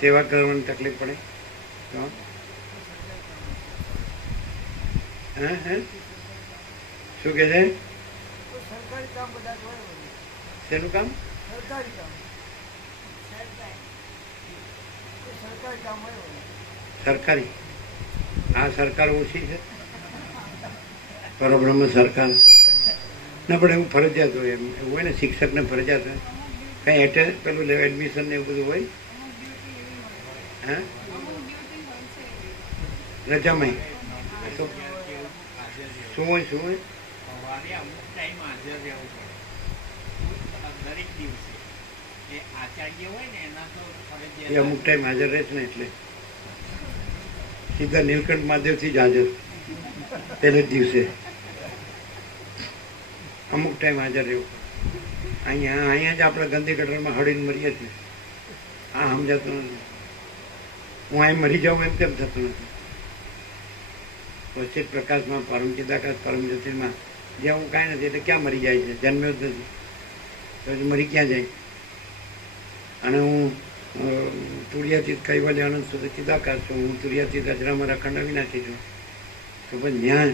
સેવા કરવાની તકલીફ પડે તો હે શું કે છે? શેનું કામ? સરકારી. આ સરકાર ઓછી છે, પરબ્રહ્મ સરકાર ના પણ એવું ફરજિયાત હોય, એમ એવું હોય ને શિક્ષકને ફરજિયાત હોય કંઈ પેલું એડમિશન ને એવું બધું હોય. હા રજામાં શું હોય? એ અમુક ટાઈમ હાજર રહે છે ને, એટલે સીધા નીલકંઠ મહાદેવથી જ હાજર પહેલે જ દિવસે અમુક ટાઈમ હાજર રહેવું. અહીંયા જ આપણે ગંદી ગટરમાં હળીને મરીએ છીએ. આ સમજાતું નથી. હું અહીં મરી જાઉં એમ કેમ થતું નથી. વચ્ચે પ્રકાશમાં પરમ ચિદાકાશ પરમ જ્યોતિમાં જ્યાં હું કાંઈ નથી એટલે ક્યાં મરી જાય છે? જન્મ્યો જ નથી તો મરી ક્યાં જાય? અને હું તુર્યાતીત કૈવલ્ય આનંદ સુધી ચિદાકાશ છું. હું તુર્યાતીત અજરામાં અખંડ અવિનાશી છું. તો પછી ત્યાં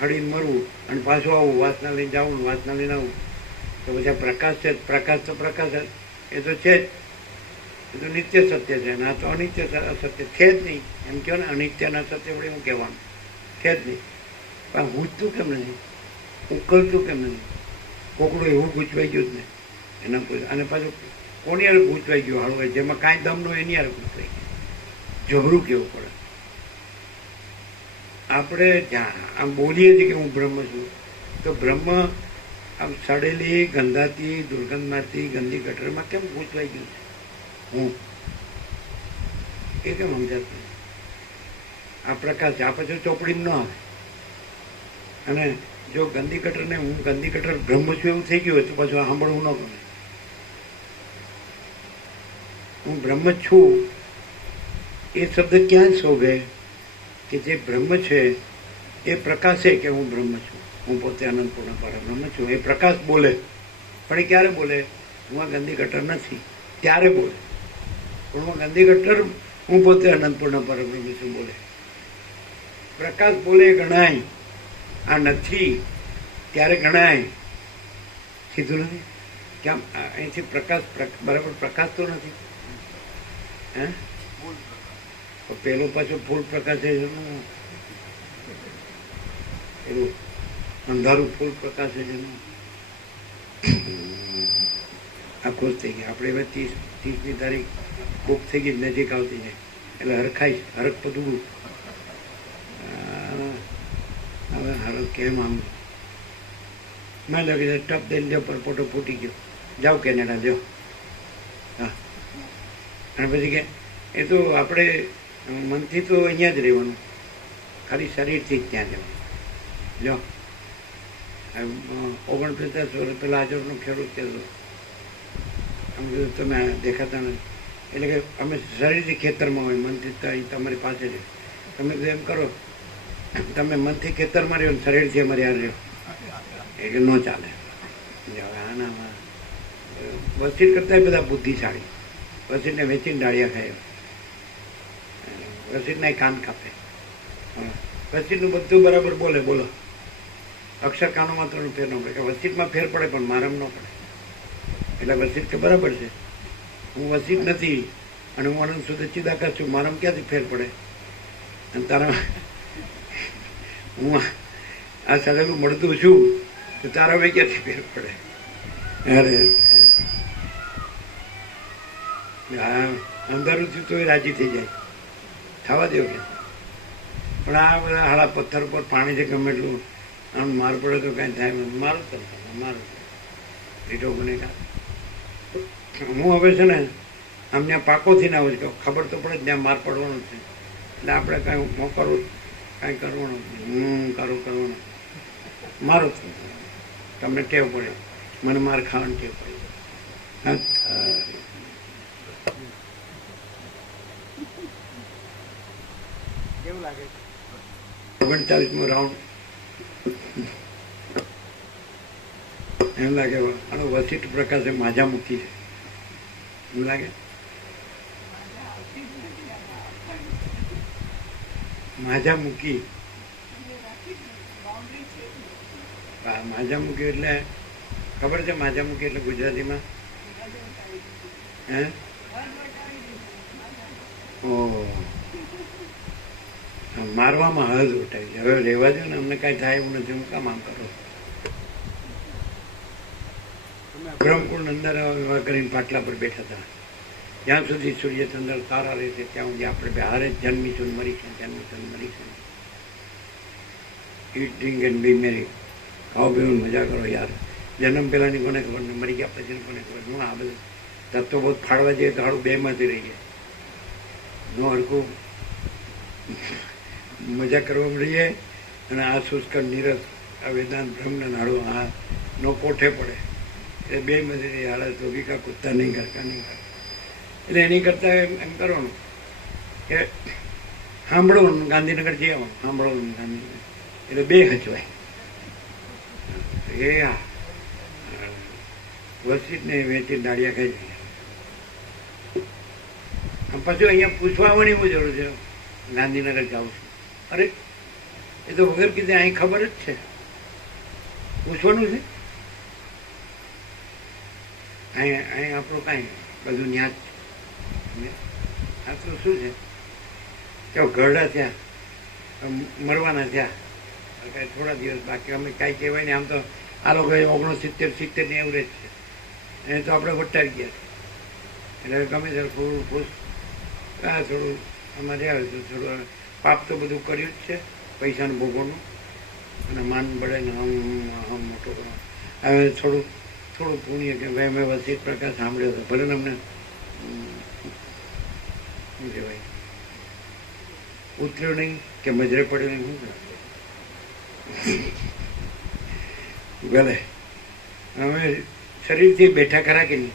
હળીને મરવું અને પાછું આવું, વાસના લઈને જવું, વાસના લઈને આવું, તો પછી આ પ્રકાશ છે. પ્રકાશ તો પ્રકાશ એ તો છે જ, એ તો નિત્ય સત્ય છે. અને આ તો અનિત્ય અસત્ય છે જ નહીં. એમ કહો ને અનિત્ય અને અસત્ય વડે હું કહેવાનું છે જ નહીં. પણ ગૂંચતું કેમ નથી? ઉકલતું કેમ નથી? કોકડું એવું ગૂંચવાઈ ગયું જ ને એના કોઈ. અને પાછું કોની યાર ગૂંચવાઈ ગયું હાળું, જેમાં કાંઈ દમ ન હોય એની યાર ગૂંચવાઈ ગયું. જબરું કેવું પડે. આપણે આમ બોલીએ છીએ કે હું બ્રહ્મ છું, તો બ્રહ્મ આમ સડેલી ગંધાતી દુર્ગંધ મારતી ગંદી ગટરમાં કેમ ગૂંચવાઈ ગયું છે? હું એ કેમ સમજાતું? આ પ્રકાશ છે. આ પછી ચોપડીમાં ન આવે. અને જો ગંદી ગટરને હું ગંદી ગટર બ્રહ્મ છું એવું થઈ ગયું હોય તો પાછું સાંભળવું ન ગમે. હું બ્રહ્મ છું એ શબ્દ ક્યાં શોભે કે જે બ્રહ્મ છે એ પ્રકાશે કે હું બ્રહ્મ છું, હું પોતે અનંતપૂર્ણ પરબ્રહ્મ છું. એ પ્રકાશ બોલે, પણ એ ક્યારે બોલે? હું આ ગંદી ગટર નથી ત્યારે બોલે. પણ હું ગંદી ગટર હું પોતે અનંતપૂર્ણ પરબ્રહ્મ છું બોલે. પ્રકાશ બોલે ગણાય, આ નથી ત્યારે ગણાય. સીધું નથી કેમ? અહીંથી પ્રકાશ બરાબર પ્રકાશ તો નથી. હે તો પેલો પાછો ફૂલ પ્રકાશ છે જેનું પેલું અંધારું ફૂલ પ્રકાશ છે જેનું આ ખુશ થઈ ગયા. આપણે હવે 30મી તારીખ બુક થઈ ગઈ, નજીક આવતી જાય એટલે હરખાઈ હરખ બધું હવે હરખ કેમ આમ મેં લાગે ટપ દઈને જો પર પોટો ફૂટી ગયો, જાઓ કેનેડા જો. હા અને પછી કે એ તો આપણે મનથી તો અહીંયા જ રહેવાનું, ખાલી શરીરથી જ ત્યાં જવાનું. જો 49 વર્ષ પહેલાં હાજરનો ખેડૂત કહેતો, અમે કીધું તમે દેખાતા નથી, એટલે કે અમે શરીરથી ખેતરમાં હોય, મનથી તો અહીં તમારી પાસે જ. તમે તો એમ કરો, તમે મનથી ખેતરમાં રહ્યો ને શરીરથી અમારી હાર રહ્યો, એટલે ન ચાલે. આના વસીર કરતા બધા બુદ્ધિશાળી, વસીરને વેચીને ડાળિયા ખાય, વસીરના કાન કાપે, વસીરનું બધું બરાબર બોલે, બોલો અક્ષર કાનો માત્રનું ફેર ન પડે, કે વસીરમાં ફેર પડે પણ મારામાં ન પડે. એટલે વસીર કે બરાબર છે, હું વસીર નથી અને હું અનંત સુધી ચિદાકાશ છું, મારામાં ક્યાંથી ફેર પડે? અને તારા હું આ સડેલું મળતું છું તો તારા ભાઈ ક્યાંથી ફેર પડે? અરે આ અંધારું થયું તો એ રાજી થઈ જાય, થવા દેવું કે. પણ આ બધા હાડા પથ્થર ઉપર પાણી છે, ગમે એટલું આમ માર પડે તો કાંઈ થાય, મારું તો મારું લીટો બને કાં. હું હવે છે ને આમ ત્યાં પાકોથી ના હોય, ખબર તો પડે ત્યાં માર પડવાનો છે, એટલે આપણે કાંઈ મોકરવું કાંઈ કરવાનું, કરવાનું મારું તમને ટેવ પડે, મને માર ખાવાની ટેવ પડે. કેવું લાગે? 39મો રાઉન્ડ એમ લાગે આનો વસીઠ પ્રકાશે માજા મૂકી છે, એમ લાગે. માજા મૂકી, માજા મૂકી એટલે ખબર છે? માજા મૂકી એટલે ગુજરાતીમાં હે મારવામાં હદ ઉઠાવી છે. હવે રહેવા દો ને, અમને કાંઈ થાય એવું નથી, હું કામ આમ કરો. બ્રહ્મકુંડ અંદર વિવાહ કરીને પાટલા પર બેઠા હતા, જ્યાં સુધી સૂર્ય ચંદ્ર તારા રહેશે ત્યાં સુધી આપણે બહારે જ જન્મીશું મરીશું, જન્મીશું મરીશું. ઈટ ડ્રિંક એન્ડ બી મેરી, ખાઓ પીવું મજા કરો યાર. જન્મ પહેલાંની કોને ખબર ને મરી ગયા પછી કોને ખબર. હું આ બધું તત્વો બહુ ફાળવા જઈએ તો હાડું બેમાંથી રહી જાય, નો હરખું મજા કરવા મળીએ. અને આ શુષ્ક નીરસ આ વેદાંત બ્રહ્મને નાડો આ નો પોઠે પડે, એ બે માંથી હાલત તો કા કૂદતા નહીં કરતા નહીં કરતા. એટલે એની કરતાં એમ કરવાનું કે સાંભળવાનું, ગાંધીનગર જઈ આવો સાંભળવાનું ગાંધીનગર, એટલે બે હચવાય. એ આ વસીને વેચી દાળિયા ખાઈ જાય. પછી અહીંયા પૂછવા આવવાની હું જરૂર છે? ગાંધીનગર જાઉં છું, અરે એ તો વગર કીધે અહીં ખબર જ છે, પૂછવાનું છે. અહીં આપણું કાંઈ બધું ન્યાજ છે. આ તો શું છે કે ઘરડા થયા, મરવાના થયા, કાંઈ થોડા દિવસ બાકી, અમે કાંઈ કહેવાય ને. આમ તો આ લોકો 69-70 ની એવરેજ છે, એને તો આપણે વટાવી ગયા એટલે ગમે ત્યારે થોડું ખુશ થોડું અમારે આવે તો થોડું પાપ તો બધું કર્યું જ છે, પૈસાનું ભોગવવાનું અને માન બળે ને આમ મોટો કરો. હવે થોડું પુણ્ય કે ભાઈ મેં વસીઠ પ્રકાશ સાંભળ્યો હતો, ભલે ને અમને શું કહેવાય ઉતર્યો નહીં કે મજરે પડ્યો નહીં, શું ભલે હવે શરીરથી બેઠા ખરા કે નહીં,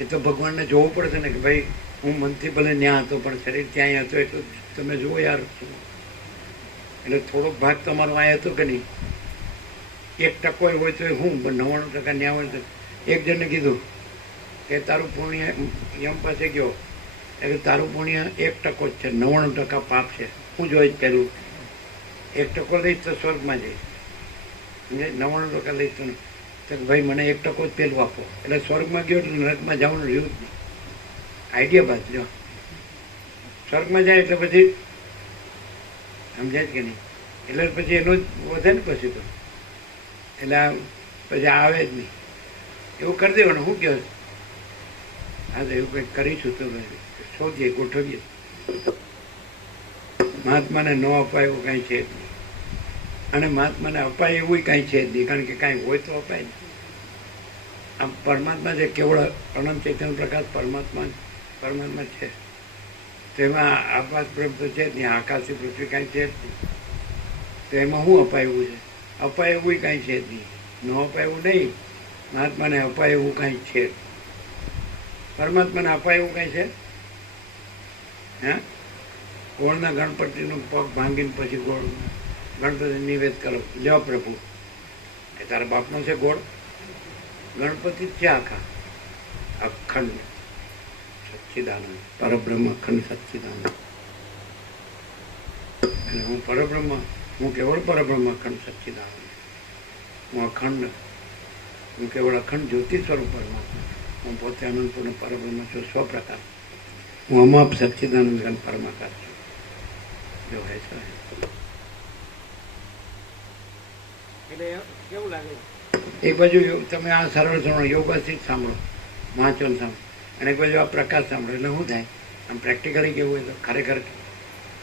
એ તો ભગવાનને જોવું પડશે ને કે ભાઈ હું મનથી ભલે ત્યાં હતો પણ શરીર ત્યાં હતો, એટલું તમે જુઓ યાર. એટલે થોડોક ભાગ તમારો આ હતો કે નહીં, 1% હોય તો હું 99% ત્યાં હોય તો. એક જણને કીધું કે તારું પુણ્ય યમ પાસે ગયો એટલે તારું પુણ્ય 1% જ છે, 99% પાપ છે. હું જોઈશ પહેલું 1% લઈશ તો સ્વર્ગમાં જઈશ, 99% લઈશ તો ભાઈ મને 1% જ પહેલું આપો. એટલે સ્વર્ગમાં ગયો એટલે નરકમાં જવાનું રહ્યું જ નહીં. આઈડિયા બાદ લો. સ્વર્ગમાં જાય એટલે પછી સમજાય કે નહીં, એટલે પછી એનો જ વધે ને પછી તો, એટલે પછી આવે જ નહીં. એવું કરી દેવાનું. શું કહે? હા તો એવું કંઈક કરીશું તો શોધીએ, ગોઠવીએ. મહાત્માને ન અપાય એવું કાંઈ છે જ નહીં, અને મહાત્માને અપાય એવું કાંઈ છે જ નહીં, કારણ કે કાંઈ હોય તો અપાય નહીં. આમ પરમાત્મા જે કેવળ અનંત ચૈતન્ય પ્રકાશ પરમાત્મા છે, તેમાં આપાત બ્રહ્મ તો છે જ નહીં, આકાશી પૃથ્વી કાંઈ છે જ નહીં. તો એમાં શું અપાય એવું છે? અપાય એવું કાંઈ છે જ નહીં. ન અપાય એવું નહીં, મહાત્માને અપાય એવું કાંઈ છે. પરમાત્માને અપાય એવું કાંઈ છે? હે? ગોળના ગણપતિનો પગ ભાંગીને પછી ગોળ ગણપતિ નિવેદ કરો, લ્યો પ્રભુ, એ તારા બાપનો છે ગોળ? ગણપતિ જ છે આખા, અખંડ સચ્ચિદાનંદ પરબ્રહ્મ, અખંડ સચ્ચિદાનંદ. અને હું પરબ્રહ્મ, હું કેવળ પરબ્રહ્મ અખંડ સચ્ચિદાનંદ. હું અખંડ, હું કેવળ અખંડ જ્યોતિ સ્વરૂપ પરમાત્મા. હું પોતે અનંતપૂર્ણ પરબ્રહ્મ છું, સ્વપ્રકાશ. હું અમાપ સચ્ચિદાનંદ ઘન પરમાકાશ છું. જો હે છે. એટલે કેવું લાગે? એક બાજુ તમે આ સરળ સાંભળો, યોગાથી જ સાંભળો, વાંચન સાંભળો, અને એક બાજુ આ પ્રકાશ સાંભળો, એટલે શું થાય? આમ પ્રેક્ટિકલી કેવું હોય તો ખરેખર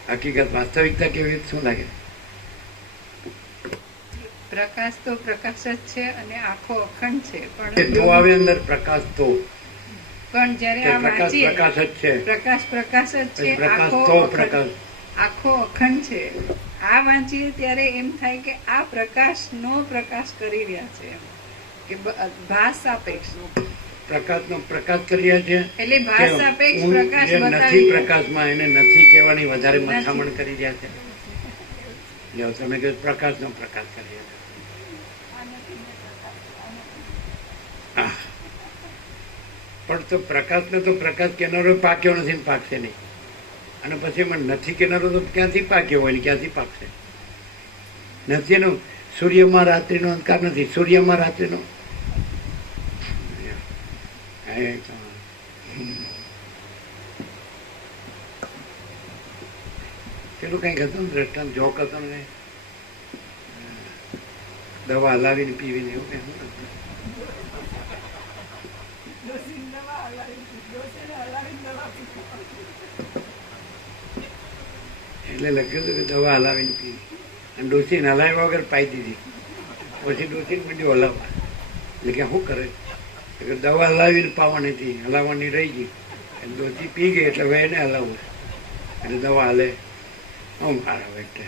હકીકત વાસ્તવિકતા કેવી શું લાગે? પ્રકાશ તો પ્રકાશ જ છે અને આખો અખંડ છે, તો પણ આવે અંદર પ્રકાશ તો જ્યારે આ પ્રકાશ વાંચીએ, પ્રકાશ જ છે. પ્રકાશ પ્રકાશ જ છે, પ્રકાશ આખો તો અખંડ, પ્રકાશ. આખો અખંડ છે. આ વાંચીએ ત્યારે એમ થાય કે આ પ્રકાશ નો પ્રકાશ કરી રહ્યા છે, એમ કે ભાસ સાપેક્ષ, પ્રકાશનો પ્રકાશ કર્યા છે. એટલે ભાસ સાપેક્ષ હું પ્રકાશ જે નથી બતાવી પ્રકાશમાં એને નથી કહેવાની વધારે મથામણ કરી રહ્યા છે. જો તમે કહો પ્રકાશનો પ્રકાશ કર્યા છે. આહ. પણ તો પ્રકાશને તો પ્રકાશ કેનારો પાક્યો નથી ને પાકશે નહીં, અને પછી એમાં નથી કેનારો તો ક્યાંથી પાક્યો હોય ને ક્યાંથી પાકશે? નથી એનો સૂર્યમાં રાત્રિનો અંધકાર નથી, સૂર્યમાં રાત્રિનો પેલું કઈક હતું ને દ્રષ્ટાંત, જોક હતો ને, દવા હલાવીને પીવીને એવું કઈ હતું. એટલે લખ્યું હતું કે દવા હલાવીને પીવી, અને ડોસીને હલાવ્યા વગર પાઈ દીધી. પછી ડોસીને બીજું હલાવવા, એટલે કે શું કરે? દવા હલાવીને પાવાની હતી, હલાવવાની રહી ગઈ, ડોસી પી ગઈ, એટલે હવે એને હલાવવું, એટલે દવા હલે. હું મારા બેટે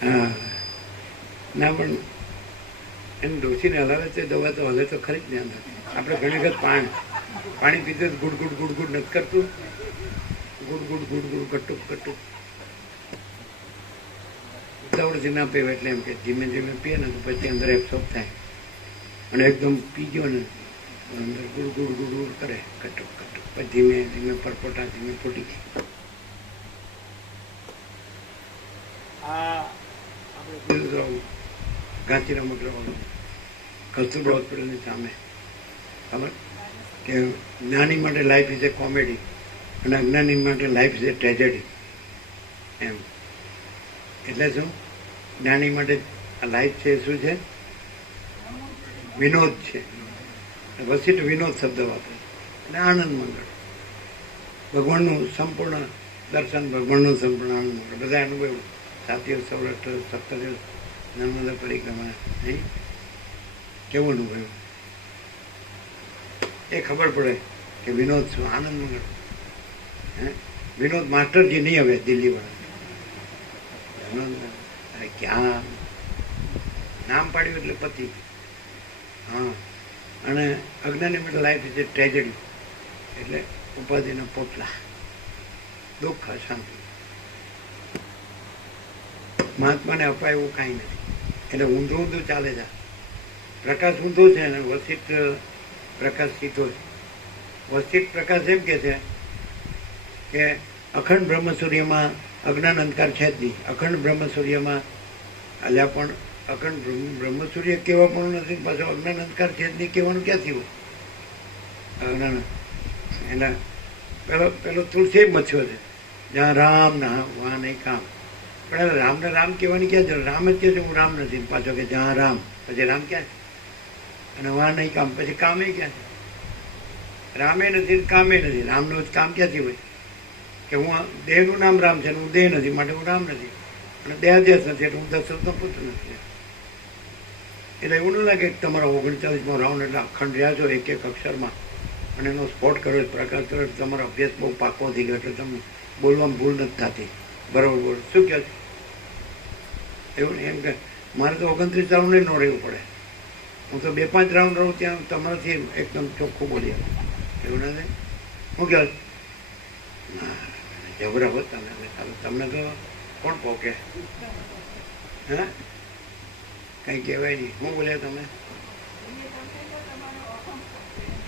હા ના, પણ એને ડોસીને હલાવે તો દવા તો હલે તો ખરી જ ને અંદર. આપણે ઘણી વખત પાણી પીતે ગુડ ગુડ ગુડ ગુડ નથી કરતું, ગુડ ગુડ ગુડ ગુડ કટુક કટુક ઉતાવળથી ના પીવે, એટલે એમ કે ધીમે ધીમે પીએ ને તો પછી અંદર એબ્સોર્બ થાય, અને એકદમ પી ગયો ને અંદર ગુડ ગુડ ગુડ ગુડ કરે, કટુક કટુક, પછી ધીમે ધીમે પરપોટા ધીમે ફૂટી ગઈ. ગાંધીનગર કસ્તુરબા હોસ્પિટલની સામે ખબર કે જ્ઞાની માટે લાઈફ ઇઝ એ કોમેડી અને અજ્ઞાની માટે લાઈફ ઇઝ એ ટ્રેજેડી. એમ એટલે શું? જ્ઞાની માટે લાઈફ છે શું છે? વિનોદ છે. વસીટ વિનોદ શબ્દ વાપરે, એટલે આનંદ મંગળ, ભગવાનનું સંપૂર્ણ દર્શન, ભગવાનનું સંપૂર્ણ આનંદ મંગળ. બધા અનુભવ 7 દિવસ, 16 દિવસ, 17 દિવસ નર્મદા પરિક્રમા નહીં, કેવું અનુભવ એ ખબર પડે કે વિનોદ શું આનંદ મંગળ. હે વિનોદ માસ્ટરજી નહીં હવે દિલ્હી વાળા વિનોદ, અરે ક્યાં નામ પાડ્યું એટલે પતિ. હા, અને અજ્ઞાની માટે લાઈફ ઇઝ એ ટ્રેજેડી, એટલે ઉપાધિના પોટલા, દુઃખ, અશાંતિ. મહાત્માને અપાય એવું કાંઈ નથી, એટલે ઊંધું ઊંધું ચાલે છે. પ્રકાશ ઊંધો છે અને વસિત પ્રકાશ સીધો છે. વસિત પ્રકાશ એમ કે છે કે અખંડ બ્રહ્મસૂર્યમાં અજ્ઞાન અંધકાર છે જ નહીં. અખંડ બ્રહ્મસૂર્યમાં અલ્યા પણ અખંડ બ્રહ્મસૂર્ય કેવા પણ નથી, પાછો અજ્ઞાન અંધકાર છે જ નહીં કહેવાનું ક્યાંથી હોય? એટલે પેલો તુલસી મથ્યો છે, જ્યાં રામ ના વહાં નહીં કામ. પણ હવે રામને રામ કહેવાની ક્યાં જરૂર? રામ જ કહે છે હું રામ નથી, પાછો કે જ્યાં રામ, પછી રામ ક્યાં છે? અને વહાં નહીં કામ, પછી કામે ક્યાં છે? રામે નથી ને કામે નથી. રામનું કામ ક્યાંથી હોય? કે હું દેહનું નામ રામ છે, હું દેહ નથી માટે હું રામ નથી, અને દેહાદેશ નથી એટલે હું દશરથનો પુત્ર નથી. એટલે એવું ન લાગે કે તમારા 39માં રાઉન્ડ એટલે અખંડ રહ્યા છો એક એક અક્ષરમાં, અને એનો સ્પોટ કર્યો, પ્રકાશ કર્યો, તમારો અભ્યાસ બહુ પાકો થઈ ગયો એટલે તમને બોલવામાં ભૂલ નથી થતી. બરાબર બોલ, શું કહે છે? એવું નહીં, એમ કે મારે તો 29 રાઉન્ડ ન રહેવું પડે, હું તો 2-5 રાઉન્ડ રહું ત્યાં તમારાથી એકદમ ચોખ્ખું બોલી આવું. એવું નથી. શું કહે? ના જબરા હોત તમને તો કોણ પોકે? હા, કંઈ કહેવાય નહીં. શું બોલ્યા તમે?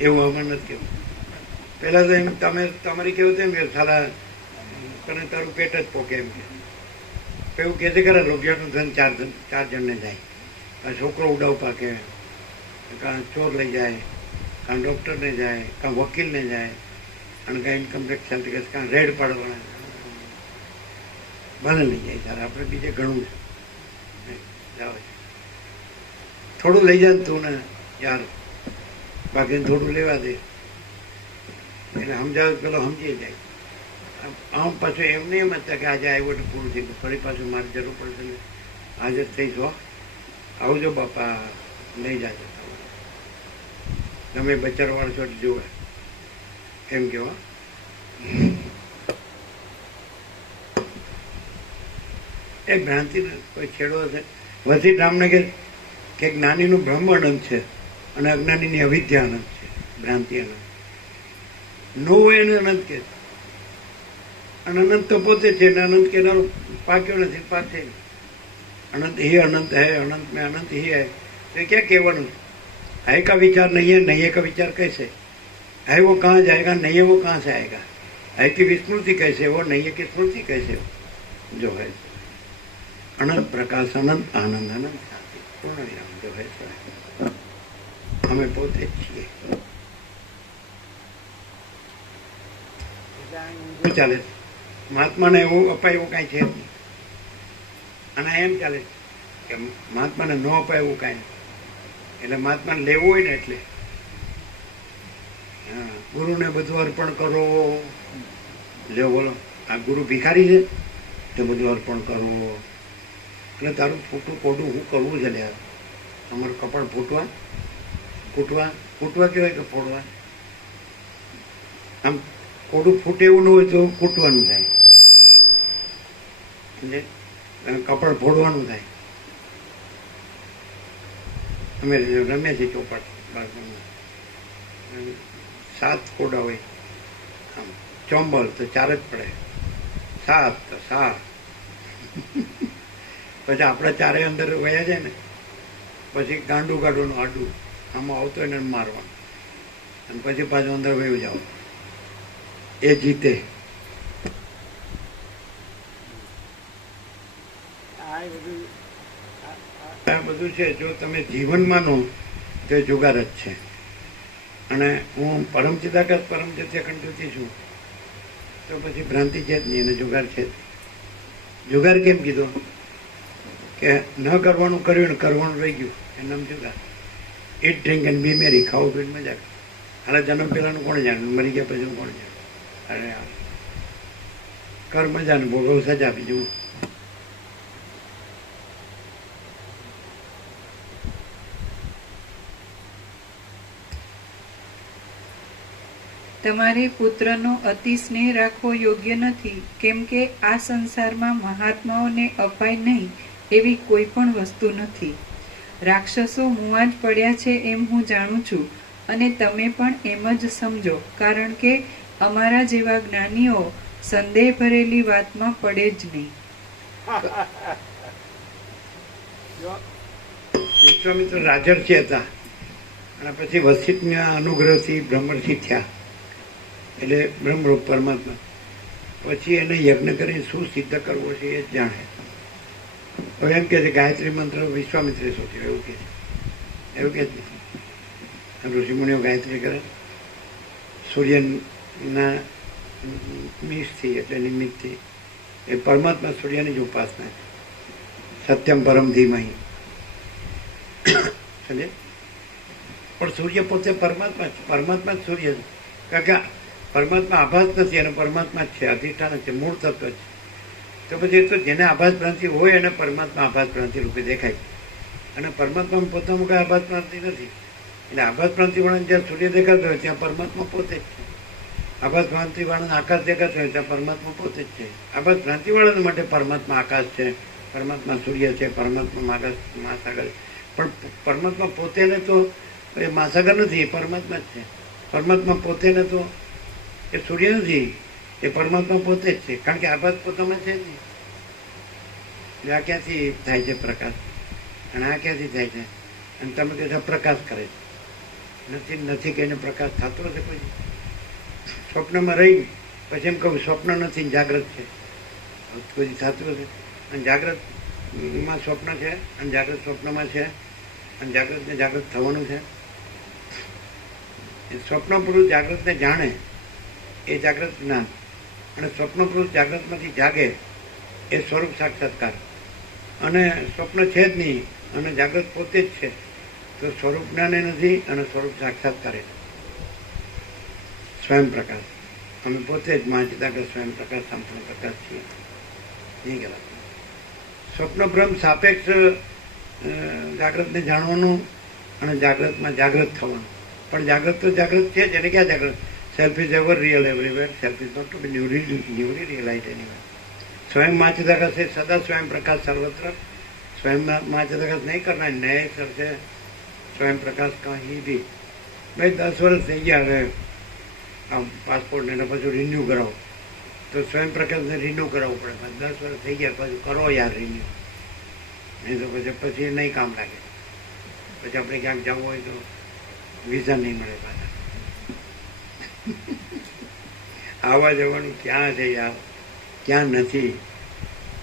એવું અમારે નથી કેવું. પહેલાં તો એમ તમે તમારી કેવું તેમ કે સારા તને તારું પેટ જ પોકે એમ કે. એવું કહે છે ખરા લોભિયાનું ધન 4 જણને જાય, કાં છોકરો ઉડાવ પાકે, કાં ચોર લઈ જાય, કાં ડૉક્ટરને જાય, કાં વકીલને જાય, અને કાં ઇન્કમ ટેક્સ સર્ટિફિકેટ, કાં રેડ પાડવાના, ભલે લઈ જાય. ત્યારે આપણે બીજે ઘણું છે. જાઓ થોડું લઈ જાય તું ને યાર, બાકી થોડું લેવા દે એટલે સમજાવે, પેલો સમજી જાય. આમ પાછું એમ નહીં સમજતા કે આજે આવ્યો એટલે પૂરું થઈ ગયું, ફરી પાછું મારી જરૂર પડશે ને હાજર થઈ જો, આવજો બાપા, લઈ જાજો, તમે બચારવાળો છો એટલે જુએ એમ કેવા. એ ભ્રાંતિ કોઈ છેડો હશે. વસીઠ રામને કે જ્ઞાનીનું બ્રહ્મ અનંત છે અને અજ્ઞાનીની અવિદ્યા અનંત છે, ભ્રાંતિ અનંત. નો હોય એને અનંત કે, અને અનંત તો પોતે છે ને અનંત કેનારો પાક્યો નથી, પાકે अनंत ही अनंत है, अनंत में अनंत ही है, तो क्या केवल है का विचार नहीं है, नहीं है का विचार कैसे है? वो कहाँ जाएगा? नहीं है वो कहाँ से आएगा? है की विस्मृति कैसे हो, नहीं है की स्मृति कैसे हो? जो है अनंत प्रकाश, अनंत आनंद, अनंत शांति, पूर्ण विराम जो है सो है. हमें बहुत अच्छी है. ચાલે મહાત્માને એવું અપાય એવું કાંઈ છે જ નહીં. અને એમ ચાલે કે મહાત્માને ન અપાય એવું કાંઈ નહીં. એટલે મહાત્માને લેવું હોય ને એટલે ગુરુને બધું અર્પણ કરો. લ્યો બોલો, આ ગુરુ ભિખારી છે તે બધું અર્પણ કરો. એટલે તારું ફૂટું કોડું હું કરવું છે યાર? તમારું કપાળ ફૂટવા ફૂટવા ફૂટવા કહેવાય કે ફોડવા? આમ કોડું ફૂટે એવું ન હોય તો ફૂટવાનું થાય, એટલે કપાળ ફોડવાનું થાય. અમે રમ્યા છીએ ચોપાટ બાળકોમાં, 7 કોડા હોય, આમ ચોંબલ તો 4 જ પડે, 7 તો 7. પછી આપણા 4 અંદર વયા જાય ને પછી ગાંડું ગાંડુનું આડું આમાં આવતો હોય ને મારવાનું, અને પછી પાછું અંદર વયું જાવ, એ જીતે. આ બધું છે જો તમે જીવન માનો તો એ જુગાર જ છે. અને હું પરમ ચિદાકાશ પરમ સત્યખંડથી છું તો પછી ભ્રાંતિ છે જ નહીં અને જુગાર છે જ. જુગાર કેમ કીધો? કે ન કરવાનું કર્યું ને કરવાનું રહી ગયું, એનું નામ જુગાર. ઇટ ડ્રિંક એન્ડ બી મેરી, ખાવું પીને મજા કરે. હાલે જન્મ પહેલાનું કોણ જાણે, મરી ગયા પછી કોણ જાણે? અરે કર મજા ને ભોગવ સજા, બીજું. તમારે પુત્રનો અતિ સ્નેહ રાખવો યોગ્ય નથી, કેમ કે આ સંસારમાં મહાત્માઓને અપાય નહીં એવી કોઈ પણ વસ્તુ નથી. રાક્ષસો મુવા જ પડ્યા છે એમ હું જાણું છું, અને તમે પણ એમ જ સમજો, કારણ કે અમારા જેવા જ્ઞાનીઓ સંદેહ ભરેલી વાતમાં પડે જ નહીં. વિશ્વામિત્ર રાજર્ષિ હતા અને પછી વસિષ્ઠના અનુગ્રહથી બ્રહ્મર્ષિ થયા, એટલે બ્રહ્મરૂપ પરમાત્મા. પછી એને યજ્ઞ કરીને શું સિદ્ધ કરવો છે એ જ જાણે. હવે એમ કે છે ગાયત્રી મંત્ર વિશ્વામિત્રે શોધ્યો, એવું કે છે? એવું કે જ નથી. ઋષિમુનિઓ ગાયત્રી કરે, સૂર્યના મીશથી એટલે નિમિત્તથી એ પરમાત્મા સૂર્યની જ ઉપાસના છે. સત્યમ પરમ ધીમહી. સમજે? પણ સૂર્ય પોતે પરમાત્મા છે, પરમાત્મા જ સૂર્ય છે. કારણ કે પરમાત્મા આભાસ નથી અને પરમાત્મા જ છે, અધિષ્ઠાન છે, મૂળ તત્વ છે. તો પછી તો જેને આભાસ ભ્રાંતિ હોય એને પરમાત્મા આભાસ ભ્રાંતિ રૂપે દેખાય. અને પરમાત્મા પોતાનું કઈ આભાસ ભ્રાંતિ નથી. એટલે આભાસ ભ્રાંતિ વાળાને જ્યાં સૂર્ય દેખાતો હોય ત્યાં પરમાત્મા પોતે જ છે. આભાસ ભ્રાંતિ વાળાને આકાશ દેખાતો હોય ત્યાં પરમાત્મા પોતે જ છે. આભાસ ભ્રાંતિ વાળાને માટે પરમાત્મા આકાશ છે, પરમાત્મા સૂર્ય છે, પરમાત્મા મહાસાગર. પણ પરમાત્મા પોતેને તો એ મહાસાગર નથી, એ પરમાત્મા જ છે. પરમાત્મા પોતેને તો એ સૂર્ય નથી, એ પરમાત્મા પોતે જ છે. કારણ કે આભાસ પોતામાં છે જ નહીં. આ ક્યાંથી થાય છે પ્રકાશ, અને આ ક્યાંથી થાય છે? અને તમે કહો પ્રકાશ કરે છે, નથી કે એને પ્રકાશ થતો હશે કોઈ? સ્વપ્નમાં રહી પછી એમ કહું સ્વપ્ન નથી, જાગ્રત છે, કોઈ થતું હશે? અને જાગ્રતમાં સ્વપ્ન છે, અને જાગ્રત સ્વપ્નમાં છે, અને જાગ્રતને જાગૃત થવાનું છે. સ્વપ્ન પુરુષ જાગ્રતને જાણે એ જાગ્રત જ્ઞાન, અને સ્વપ્ન પુરુષ જાગ્રતમાંથી જાગે એ સ્વરૂપ સાક્ષાત્કાર. અને સ્વપ્ન છે જ નહીં અને જાગ્રત પોતે જ છે, તો સ્વરૂપ જ્ઞાને નથી અને સ્વરૂપ સાક્ષાત્કારે. સ્વયં પ્રકાશ અમે પોતે જ મહાચિદાગ્રત સ્વયં પ્રકાશ સંપૂર્ણ પ્રકાશ છીએ. નહીં કહેવાય. સ્વપ્ન ભ્રમ સાપેક્ષ જાગ્રતને જાણવાનું અને જાગ્રતમાં જાગૃત થવાનું. પણ જાગ્રત તો જાગૃત છે જ. એને ક્યાં જાગૃત? Self is ever real everywhere, self is not to be newly realize anywhere. સ્વયં મહાચિદાગ્રત છે, સદા સ્વયં પ્રકાશ સર્વત્ર. સ્વયં મહાચિદાગ્રત નહીં કરના ન્યાય કરશે સ્વયં પ્રકાશ કहीं બી. ભાઈ 10 વર્ષ થઈ ગયા હવે આમ પાસપોર્ટને એને પાછું રિન્યૂ કરાવો, તો સ્વયં પ્રકાશને રિન્યૂ કરાવવું પડે. 10 વર્ષ થઈ ગયા પાછું કરો યાર રિન્યૂ, નહીં તો પછી નહીં કામ લાગે. પછી આપણે ક્યાંક જવું હોય તો વિઝા નહીં મળે પાછા. આવવા જવાનું ક્યાં છે યાર, ક્યાં નથી.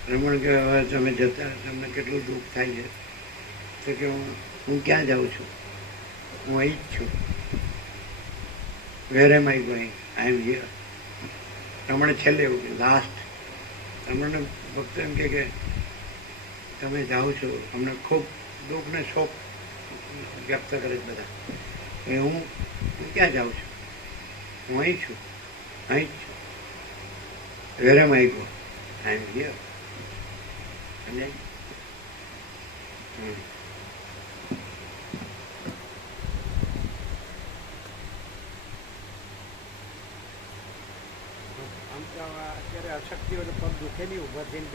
રમણ કે હવે તમે જતા તમને કેટલું દુઃખ થાય છે? તો કે હું ક્યાં જાઉં છું? હું અહીં જ છું. Where am I going? I am here. રમણે છેલ્લે એવું કે લાસ્ટ રમણને ભક્તો એમ કે તમે જાઓ છો, અમને ખૂબ દુઃખ ને શોક વ્યક્ત કરે છે બધા. એ હું ક્યાં જાઉં છું? હું અહીં છું, અહીં જ છું. Where am I go? I am here. આમ તો અત્યારે અશક્તિઓને પગ દુખે નહીં, ઉભા થઈને